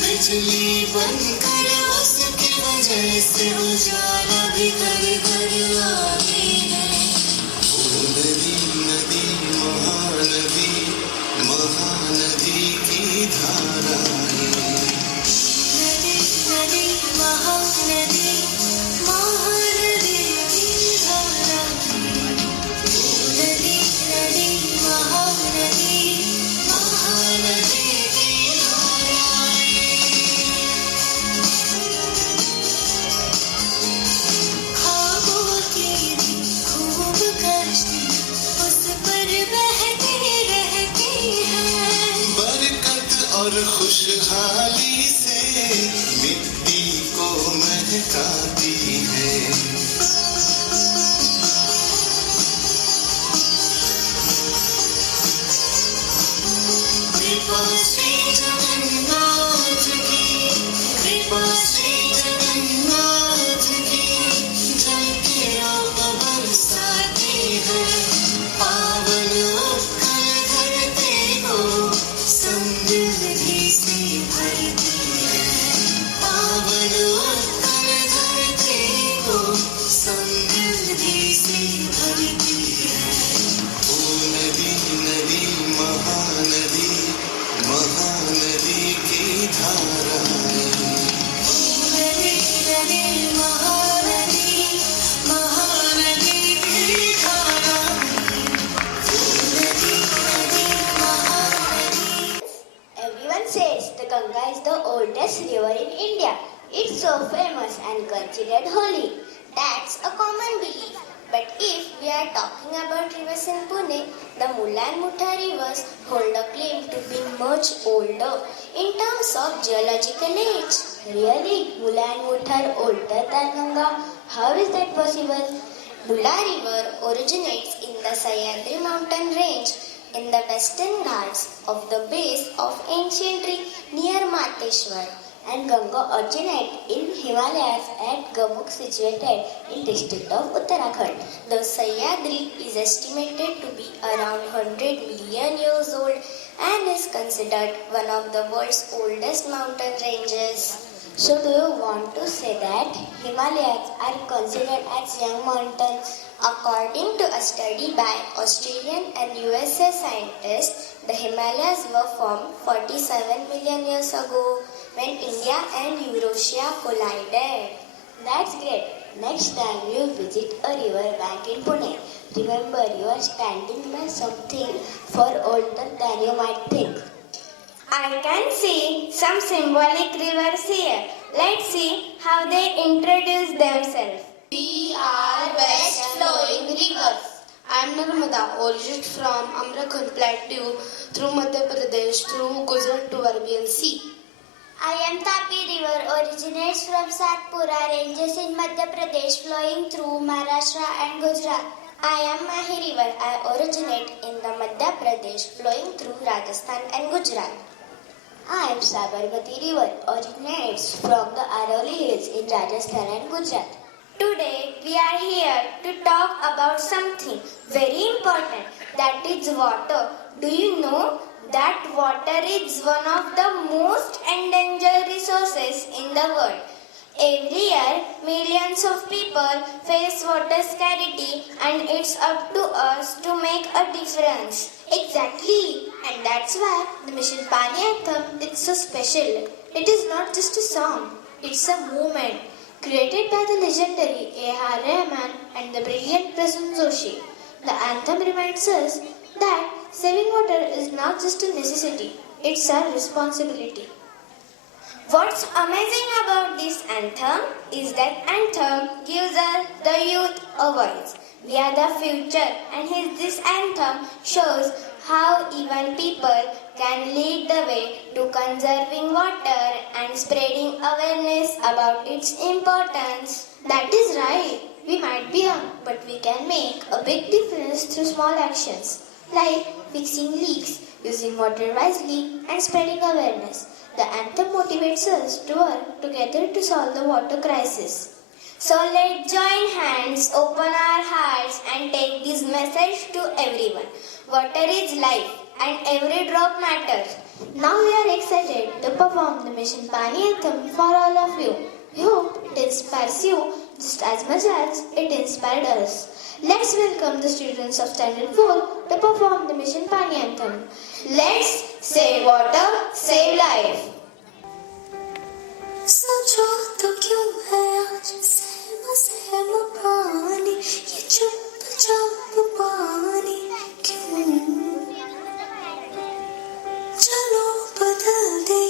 बिजली बनकर उसकी वजह से उजाला भी घर घर आती है वो नदी नदी महानदी महानदी की धाराएं नदी नदी महानदी महानदी की धाराएं नदी नदी महानदी महानदी की धाराएं ख्वाबों की भी खूब कश्ती उस पर बहती रहती है बरकत और खुशहाली से मिट्टी को महकाती है कृपा श्री जगन्नाथ की कृपा श्री जगन्नाथ की जल की रूप बरसाती है पावन उत्कल धरती को समृद्धि से भरती है पावन उत्कल धरती को समृद्धि से भरती है ओ नदी नदी महानदी महानदी की धाराएं नदी नदी महानदी महानदी की धाराएं नदी नदी Mahanadi Everyone says the Ganga is the oldest river in India. It's so famous and considered holy. That's a common belief. But if we are talking about rivers in Pune, the Mula and Mutha rivers hold a claim to be much older in terms of geological age. Really, Mula and Mutha are older than Ganga? How is that possible? Mula river originates in the Sahyadri mountain range in the western Ghats of the base of ancient tree near Mateshwar, and Ganga originates in Himalayas at Gamuk situated in district of Uttarakhand. The Sahyadri is estimated to be around 100 million years old and is considered one of the world's oldest mountain ranges. So do you want to say that Himalayas are considered as young mountains? According to a study by Australian and USA scientists, the Himalayas were formed 47 million years ago when India and Eurasia collided. That's great. Next time you visit a river bank in Pune, remember you are standing by something far older than you might think. I can see some symbolic rivers here. Let's see how they introduce themselves. We are west flowing rivers. I am Narmada, originated from Amrakhand Plateau through Madhya Pradesh through Gujarat to Arabian Sea. I am Tapi River, originates from Satpura ranges in Madhya Pradesh, flowing through Maharashtra and Gujarat. I am Mahi River. I originate in the Madhya Pradesh, flowing through Rajasthan and Gujarat. I 5, Sabarmati River originates from the Aravalli Hills in Rajasthan and Gujarat. Today we are here to talk about something very important, that is water. Do you know that water is one of the most endangered resources in the world? Every year, millions of people face water scarcity, and it's up to us to make a difference. Exactly, and that's why the Mission Pani Anthem is so special. It is not just a song, it's a movement created by the legendary A.R. Rahman and the brilliant Prasun Joshi. The anthem reminds us that saving water is not just a necessity, it's our responsibility. What's amazing about this anthem is that anthem gives us the youth a voice. We are the future, and this anthem shows how even people can lead the way to conserving water and spreading awareness about its importance. That is right. We might be young, but we can make a big difference through small actions like fixing leaks, using water wisely, and spreading awareness. The anthem motivates us to work together to solve the water crisis. So let's join hands, open our hearts, and take this message to everyone. Water is life, and every drop matters. Now we are excited to perform the Mission Pani Anthem for all of you. We hope it inspires you just as much as it inspired us. Let's welcome the students of Standard 4 to perform the Mission Pani Anthem. Let's save water, save life. सोचो तो क्यों है आज सहम पानी, ये चुपचाप पानी क्यों? चलो बदल दे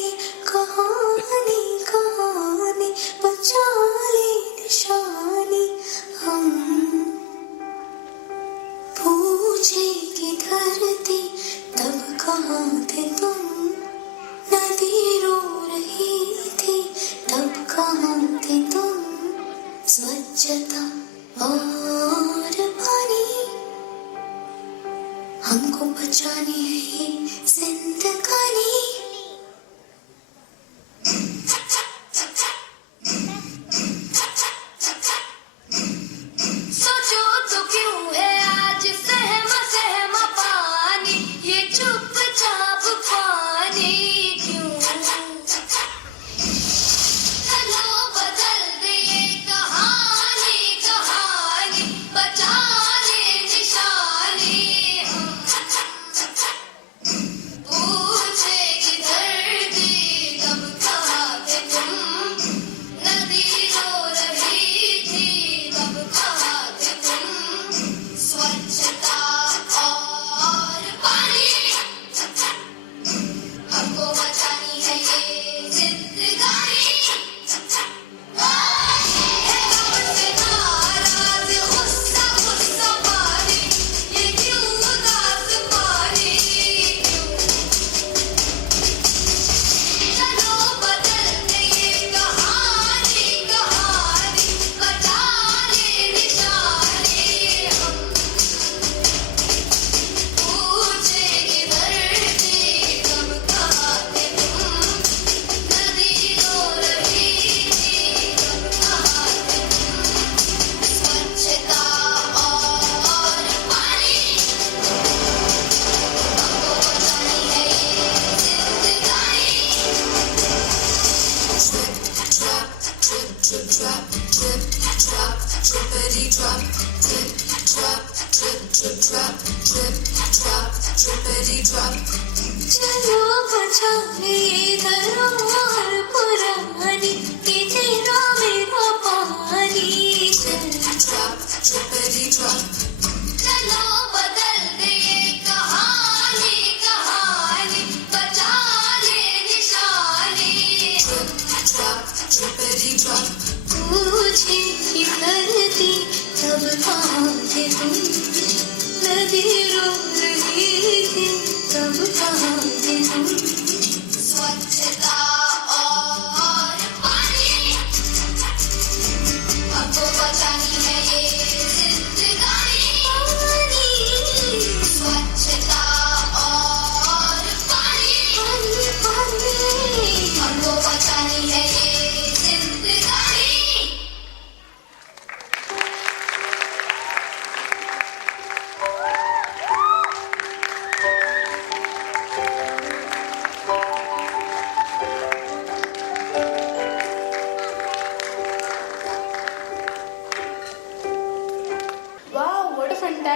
कहानी कहानी, बचा ले निशानी हम। पूछेगी धरती तब कहाँ थे तुम, नदी रो रही थी तब कहाँ थे तुम। स्वच्छता और पानी हमको बचानी है ये जिंदगानी। सोचो तो क्यों है आज सहम सहम पानी, ये चुपचाप पानी क्यों? चलो बदल दे कहानी कहानी, बचा ले निशानी हम। पूछेगी धरती तब कहाँ थे तुम, नदी रो रही थी तब कहाँ थे तुम। स्वच्छता और पानी हमको बचानी है ये जिंदगानी। है हमसे नाराज गुस्सा गुस्सा पानी, ये क्यों उदास पानी क्यों? चलो बदल दे ये कहानी कहानी, बचा ले निशानी हम। पूछेगी धरती तब कहाँ थे तुम, नदी रो रही थी तब कहाँ थे तुम। स्वच्छता और पानी हमको बचानी है ये जिंदगानी। Drip, drop, drip, drop, drippity drop, drip, drop, drip, drip, drop, drip, drop, drippity drop. चलो बचा ले धरोहर पुरानी, ये तेरा मेरा पानी। Drip, drop, drippity drop. चलो बदल दे ये कहानी कहानी, बचा ले निशानी। Drip, drop, drippity drop. पूछेगी धरती तब कहाँ थे तुम, नदी रो रही थी तब कहाँ थे तुम। स्वच्छता और पानी हमको बचानी है ये जिंदगानी। स्वच्छता और पानी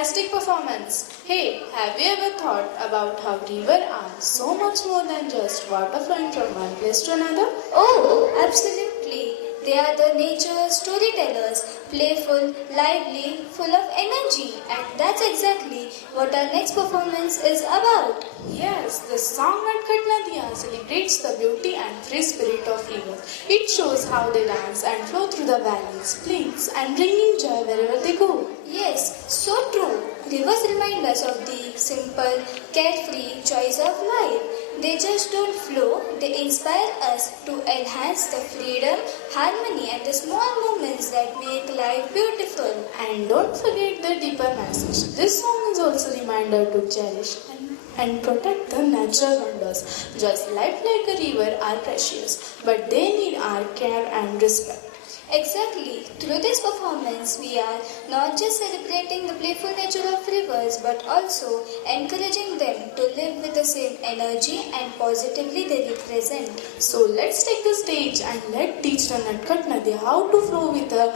fantastic performance. Hey, have you ever thought about how rivers are so much more than just water flowing from one place to another? Oh, absolutely. They are the nature storytellers, playful, lively, full of energy, and that's exactly what our next performance is about. Yes, the song Natkat Nadiyan celebrates the beauty and free spirit of rivers. It shows how they dance and flow through the valleys, plains, and bringing joy wherever they go. Yes, so true. Rivers remind us of the simple, carefree choice of life. They just don't flow, they inspire us to enhance the freedom, harmony, and the small moments that make life beautiful. And don't forget the deeper message. This song is also a reminder to cherish and protect the natural wonders. Just life like a river are precious, but they need our care and respect. Exactly. Through this performance, we are not just celebrating the playful nature of rivers, but also encouraging them to live with the same energy and positively they represent. So let's take the stage and let teach the Natkat Nadi how to flow with the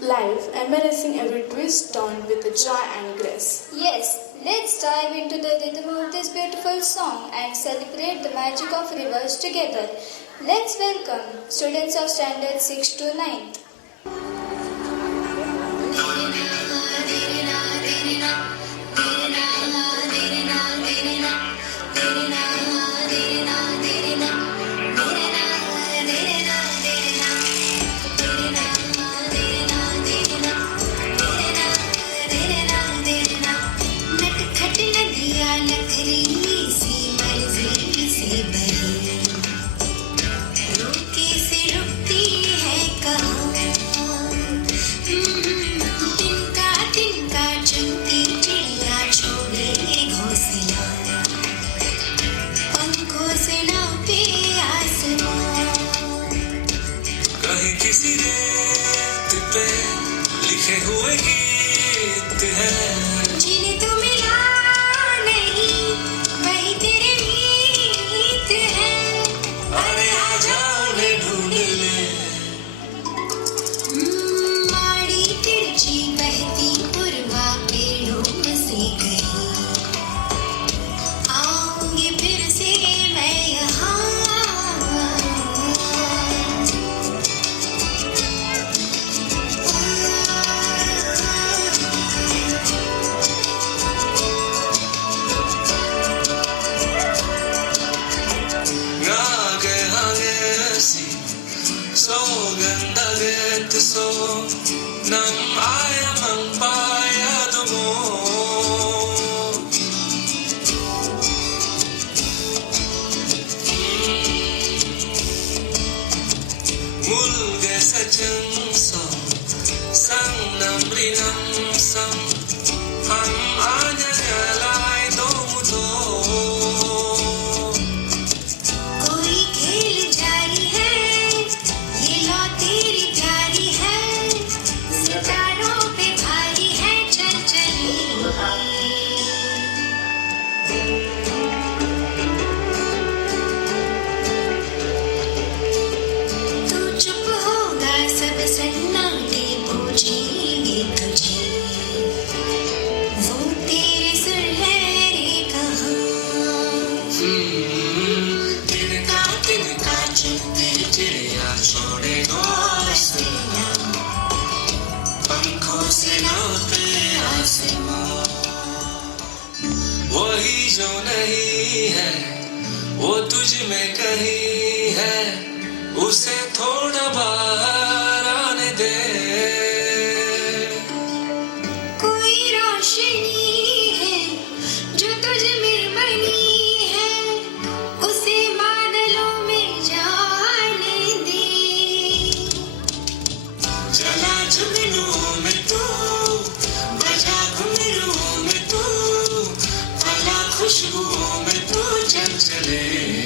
life, embracing every twist turn with joy and grace. Yes, let's dive into the rhythm of this beautiful song and celebrate the magic of rivers together. Let's welcome students of standard 6 to 9. खुशबुओं में तू चल चले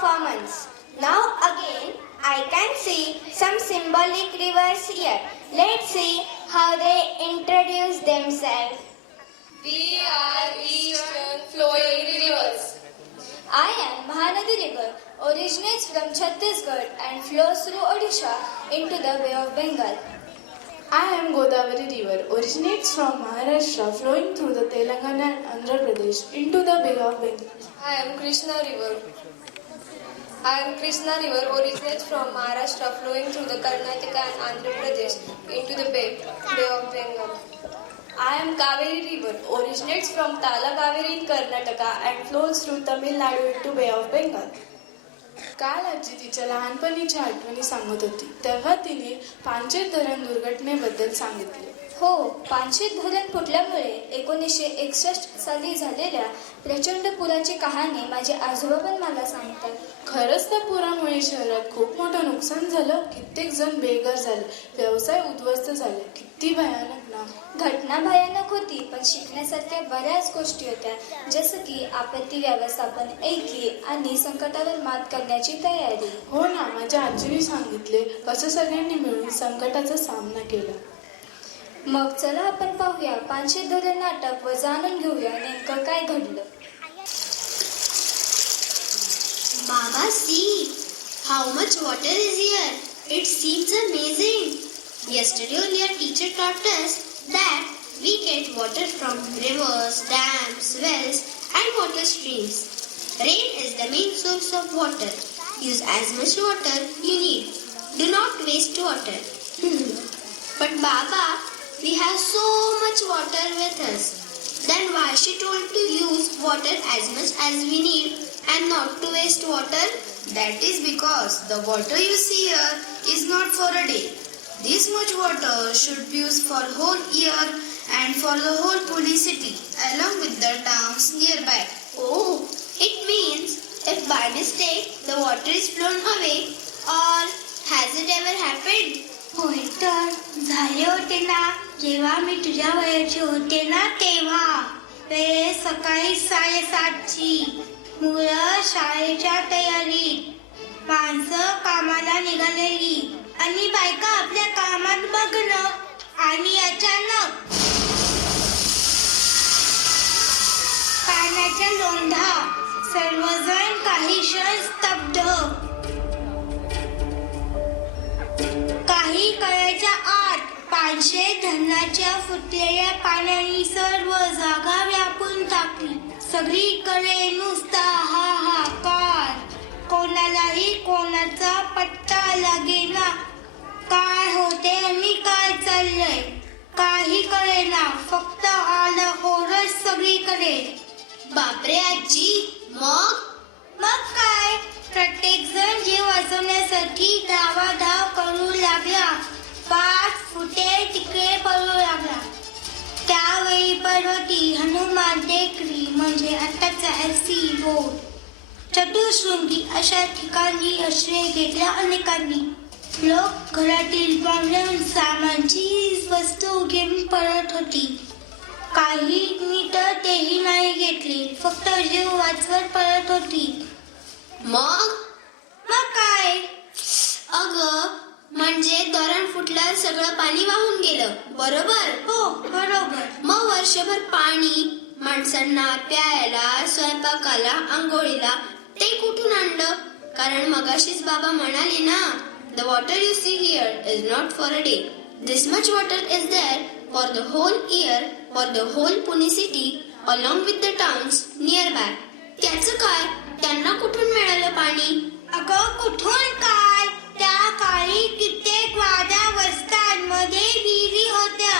performance. Now again, I can see some symbolic rivers here. Let's see how they introduce themselves. We are eastern flowing rivers. I am Mahanadi River, originates from Chhattisgarh and flows through Odisha into the Bay of Bengal. I am Godavari River, originates from Maharashtra, flowing through the Telangana and Andhra Pradesh into the Bay of Bengal. I am Krishna River. Originates from Maharashtra, flowing through the Karnataka and Andhra Pradesh into the Bay of Bengal. I am Kaveri River, originates from Talakaveri in Karnataka and flows through Tamil Nadu into Bay of Bengal. काल आजी तिच्या लहानपणीच्या आठवणी सांगत होती तेव्हा तिने पांचेत धरण दुर्घटनेबद्दल सांगितले. हो, पानशेत धरण फुटल्यामुळे 1961 साली झालेल्या प्रचंड पुराची कहाणी माझे आजोबा पण मला सांगतात. खरंच त्या पुरामुळे शहरात खूप मोठं नुकसान झालं. कित्येक जण बेघर झाले, व्यवसाय उद्ध्वस्त झाले. किती भयानक ना. घटना भयानक होती, पण शिकण्यासारख्या बऱ्याच गोष्टी होत्या, जसं की आपत्ती व्यवस्थापन, एकी आणि संकटावर मात करण्याची तयारी. हो ना, माझ्या आजीने सांगितले कसं सगळ्यांनी मिळून संकटाचा सामना केला. मग चला आपण पाहूया पानशेत धरण नाटक व जाणून घेऊया नेमकं काय घडलं. Baba, see how much water is here. It seems amazing. Yesterday only our teacher taught us that we get water from rivers, dams, wells and water streams. Rain is the main source of water. Use as much water you need. Do not waste water. But Baba, we have so much water with us. Then why she told to use water as much as we need and not to waste water? That is because the water you see here is not for a day. This much water should be used for whole year and for the whole Pune city along with the towns nearby. Oh, it means if by mistake the water is flown away, or has it ever happened? होय तर झाले होते ना, जेव्हा मी तुझ्या वयाचे होते ना तेव्हा. वेळ सकाळी 7:30ची. मुलं शाळेच्या तयारीत, माणसं कामाला निघालेली आणि बायका आपल्या कामात बघणं, आणि अचानक पाण्याचा लोंढा. सर्वजण काही क्षण स्तब्ध. काही काळाच्या आत पानशेत धरणाच्या फुटलेल्या पाण्याने सर्व जागा व्यापून टाकली. सगळीकडे नुसता हाहाकार. कोणालाही कोणाचा पत्ता लागेना. काय होते आणि काय चाललंय काही कळेना. फक्त आला होरच सगळीकडे. बापरे आजी, मग काय, प्रत्येक जण जीव वाचवण्यासाठी धावाधाव करू लागला. 5 फुटे तिकडे पळू लागला. त्यावेळी पण होती हनुमान टेकडी, म्हणजे आताचा FC रोड. चतुःशृंगी अशा ठिकाणी आश्रय घेतला अनेकांनी. लोक घरातील बांधून सामानची वस्तू घेऊन पळत होती. काहींनी तर तेही नाही घेतली, फक्त जीव वाचवत पळत होती. मग काय, अगं म्हणजे धरण फुटल्यावर सगळं पाणी वाहून गेलं, बरोबर? हो बरोबर. मग वर्षभर पाणी माणसांना प्यायला, स्वयंपाकाला, आंघोळीला ते कुठून आणलं? कारण मगाशीच बाबा म्हणाले ना, the water you see here is not for a day. This much water is there for the whole year, for the whole Pune city, along with the towns nearby. त्याचं काय? त्यांना कुठून मिळालं पाणी? अगं कुठून काय, त्या काळी कित्येक वाड्या वस्त्यांमध्ये विहिरी होत्या.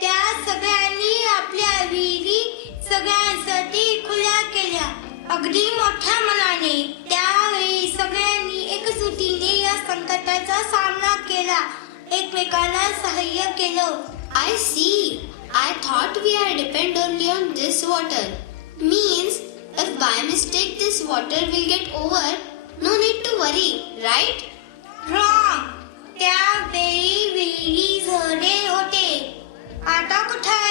त्या सगळ्यांनी आपल्या विहिरी सगळ्यांसाठी खुल्या केल्या, अगदी मोठ्या मनाने. त्यावेळी सगळ्यांनी एकजुटीने या संकटाचा सामना केला, एकमेकांना सहाय्य केलं. I see. I thought we are depend only on this water. Means if by mistake this water will get over, no need to worry, right? Wrong. त्यावेळी विहिरी झरे होते, आता कुठे?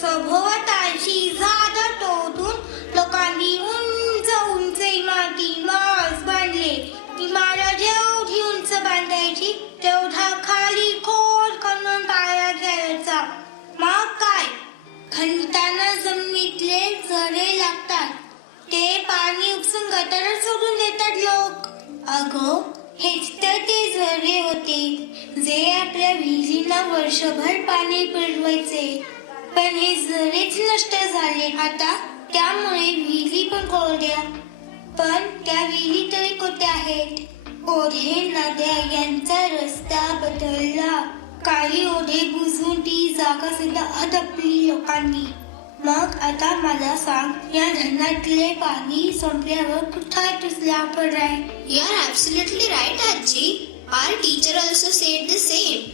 सभोवतालची झाडं तोडून लोकांनी उंच उंच इमारती, मॉल्स अगं, हेच तर ते झरे होते जे आपल्या विहिरींना वर्षभर पाणी पुरवायचे. पण हे झरेच नष्ट झाले आता, त्यामुळे विहिरी पण कोरड्या. पण त्या विहिरी तरी कोणते आहेत? ओढे नद्या यांचा रस्ता बदलला. काही ओढे बुजवून ती जागा सुद्धा हडपली लोकांनी. मग आता मला सांग, या धरणातले पाणी संपल्यावर कुठं दुसऱ्या पडाय? You are absolutely right, आजी. Our teacher also said the same.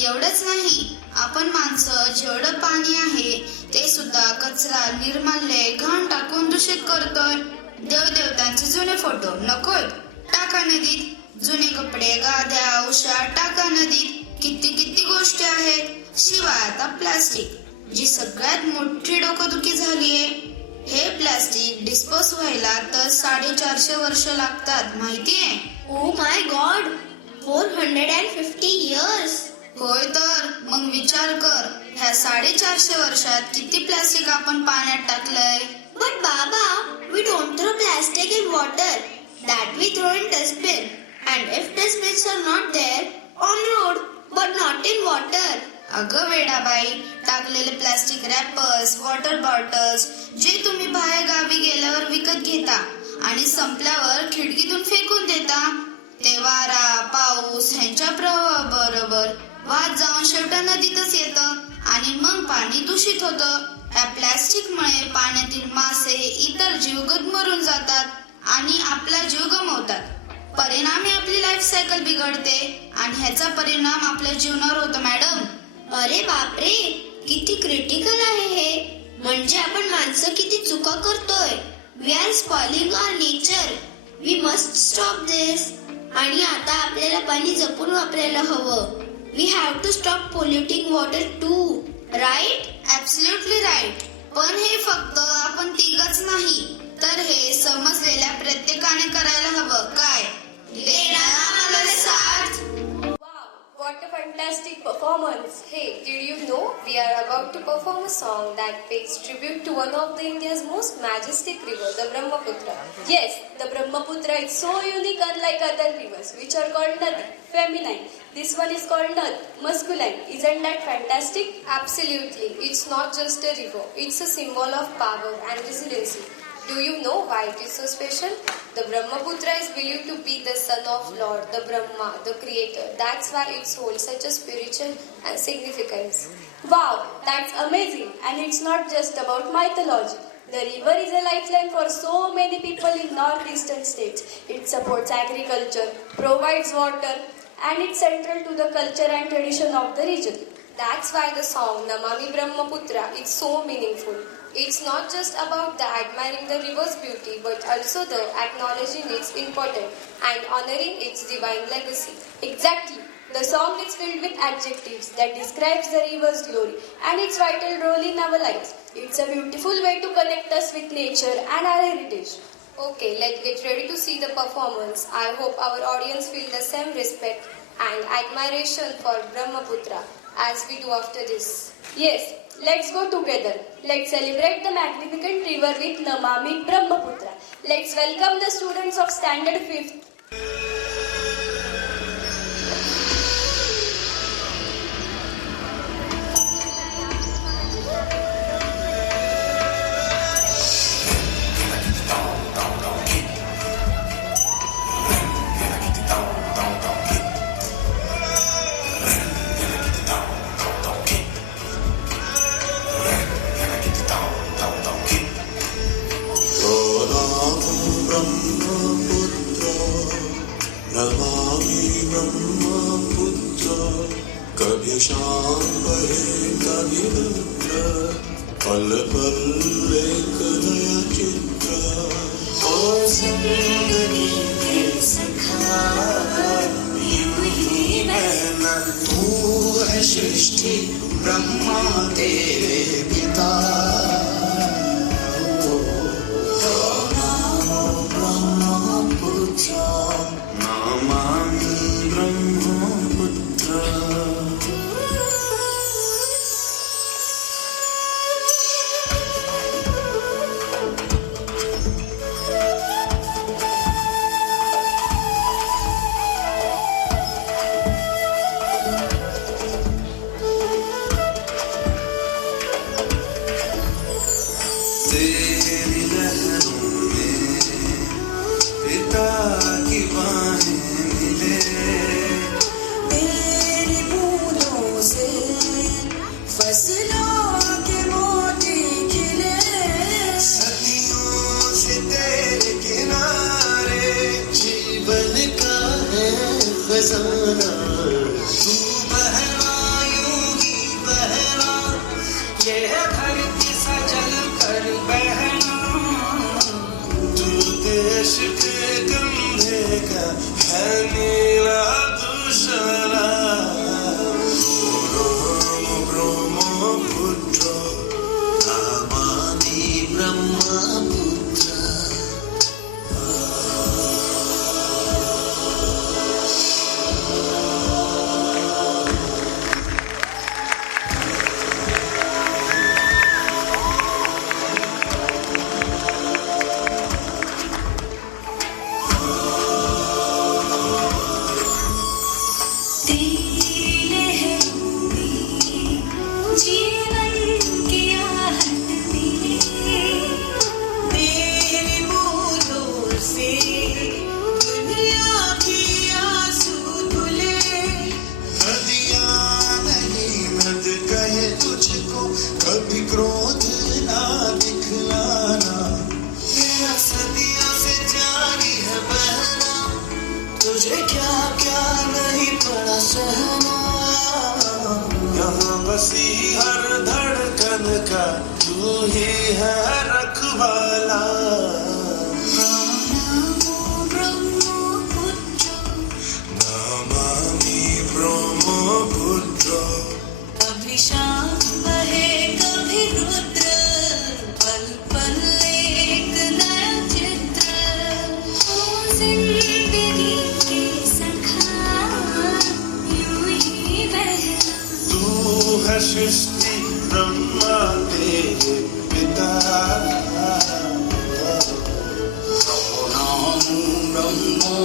एवढंच नाही, आपण माणसं जेवढं पाणी आहे ते सुद्धा कचरा, निर्माल्य, घाण टाकून दूषित करतोय. देवदेवतांचे जुने फोटो नकोत, टाका नदीत. जुने कपडे, गाद्या, उशा टाका नदीत. किती गोष्टी आहेत. शिवाय आता प्लास्टिक, जी सगळ्यात मोठी डोकदुखी झालीये. हे प्लास्टिक डिस्पोज व्हायला तर 450 वर्ष लागतात, माहितीये? Oh my God, 450 years. होय तर मग विचार कर, ह्या 450 वर्षात किती प्लास्टिक आपण पाण्यात टाकलंय. But Baba, we don't throw plastic in water. That we throw in dustbin. And if dustbins are not there, on road, but not in water. अगं वेडाबाई, टाकलेले प्लास्टिक रॅपर्स, वॉटर बॉटल्स जे तुम्ही बाहेर गावी गेल्यावर विकत घेता आणि संपल्यावर खिडकीतून फेकून देता, ते वारा, पाऊस ह्यांच्या प्रवाहाबरोबर वाद जाऊन शेवटी नदीतच येतं आणि मग पाणी दूषित होतं. या प्लास्टिकमुळे पाण्यातील मासे, इतर जीव मरून जातात आणि आपला जीव गमावतात. परिणामी आपली लाईफ सायकल बिघडते आणि ह्याचा परिणाम आपल्या जीवनावर होतो. मॅडम, अरे बापरे, किती क्रिटिकल आहे हे. म्हणजे आपण माणसं किती चुका करतोय. We are spoiling our nature. We must stop this. आणि आता आपल्याला पाणी जपून वापरायला हवं. We have to stop polluting water too, right? Absolutely right. पण हे फक्त आपण तिघच नाही, तर हे समजलेल्या प्रत्येकाने करायला हवं. काय? देणारा आम्हाला साथ. What a fantastic performance! Hey, did you know we are about to perform a song that pays tribute to one of the India's most majestic river, the Brahmaputra. Yes, the Brahmaputra is so unique, unlike other rivers, which are called Nadi, feminine. This one is called Nad, masculine. Isn't that fantastic? Absolutely. It's not just a river. It's a symbol of power and resiliency. Do you know why it is so special? The Brahmaputra is believed to be the son of Lord, the Brahma, the creator. That's why it holds such a spiritual and significance. Wow, that's amazing. And it's not just about mythology. The river is a lifeline for so many people in northeastern states. It supports agriculture, provides water, and it's central to the culture and tradition of the region. That's why the song Namami Brahmaputra is so meaningful. It's not just about admiring the river's beauty, but also the acknowledging its importance and honoring its divine legacy. Exactly. The song is filled with adjectives that describes the river's glory and its vital role in our lives. It's a beautiful way to connect us with nature and our heritage. Okay, let's get ready to see the performance. I hope our audience feel the same respect and admiration for Brahmaputra as we do after this. Yes, let's go together. Let's celebrate the magnificent river with Namami Brahmaputra. Let's welcome the students of Standard 5th. कभी शाम बहे कभी रुद्र, पल पल एक नया चित्र. और जिंदगी के सखा यूं ही बहना, तू है सृष्टि ब्रह्मा तेरे पिता. तू बहना यूं ही बहना, ये धरती सजल कर बहना, तू देश के कंधे का है नीला दूसरा। ब्रह्मपुत्र नमामि ब्रह्मपुत्र। जीवन की आहट में तेरी बूंदों से दुनिया की आंसू धुले। नदियाँ नहीं नद कहे तुझको, कभी क्रोध ना दिखलाना, तेरा सदियों से जारी है बहना, तुझे क्या क्या नहीं पड़ा सहना। यहाँ बसी हर धड़कन का तू ही है रखवाला। नमामि ब्रह्मपुत्र। कभी शाम बहे कभी रुद्र, पल पल एक नया चित्र। ओ जिंदगी के सखा यूं ही बहना। तू है सृष्टि ब्रह्मा तेरे पिता। नमो नाम ब्रह्मो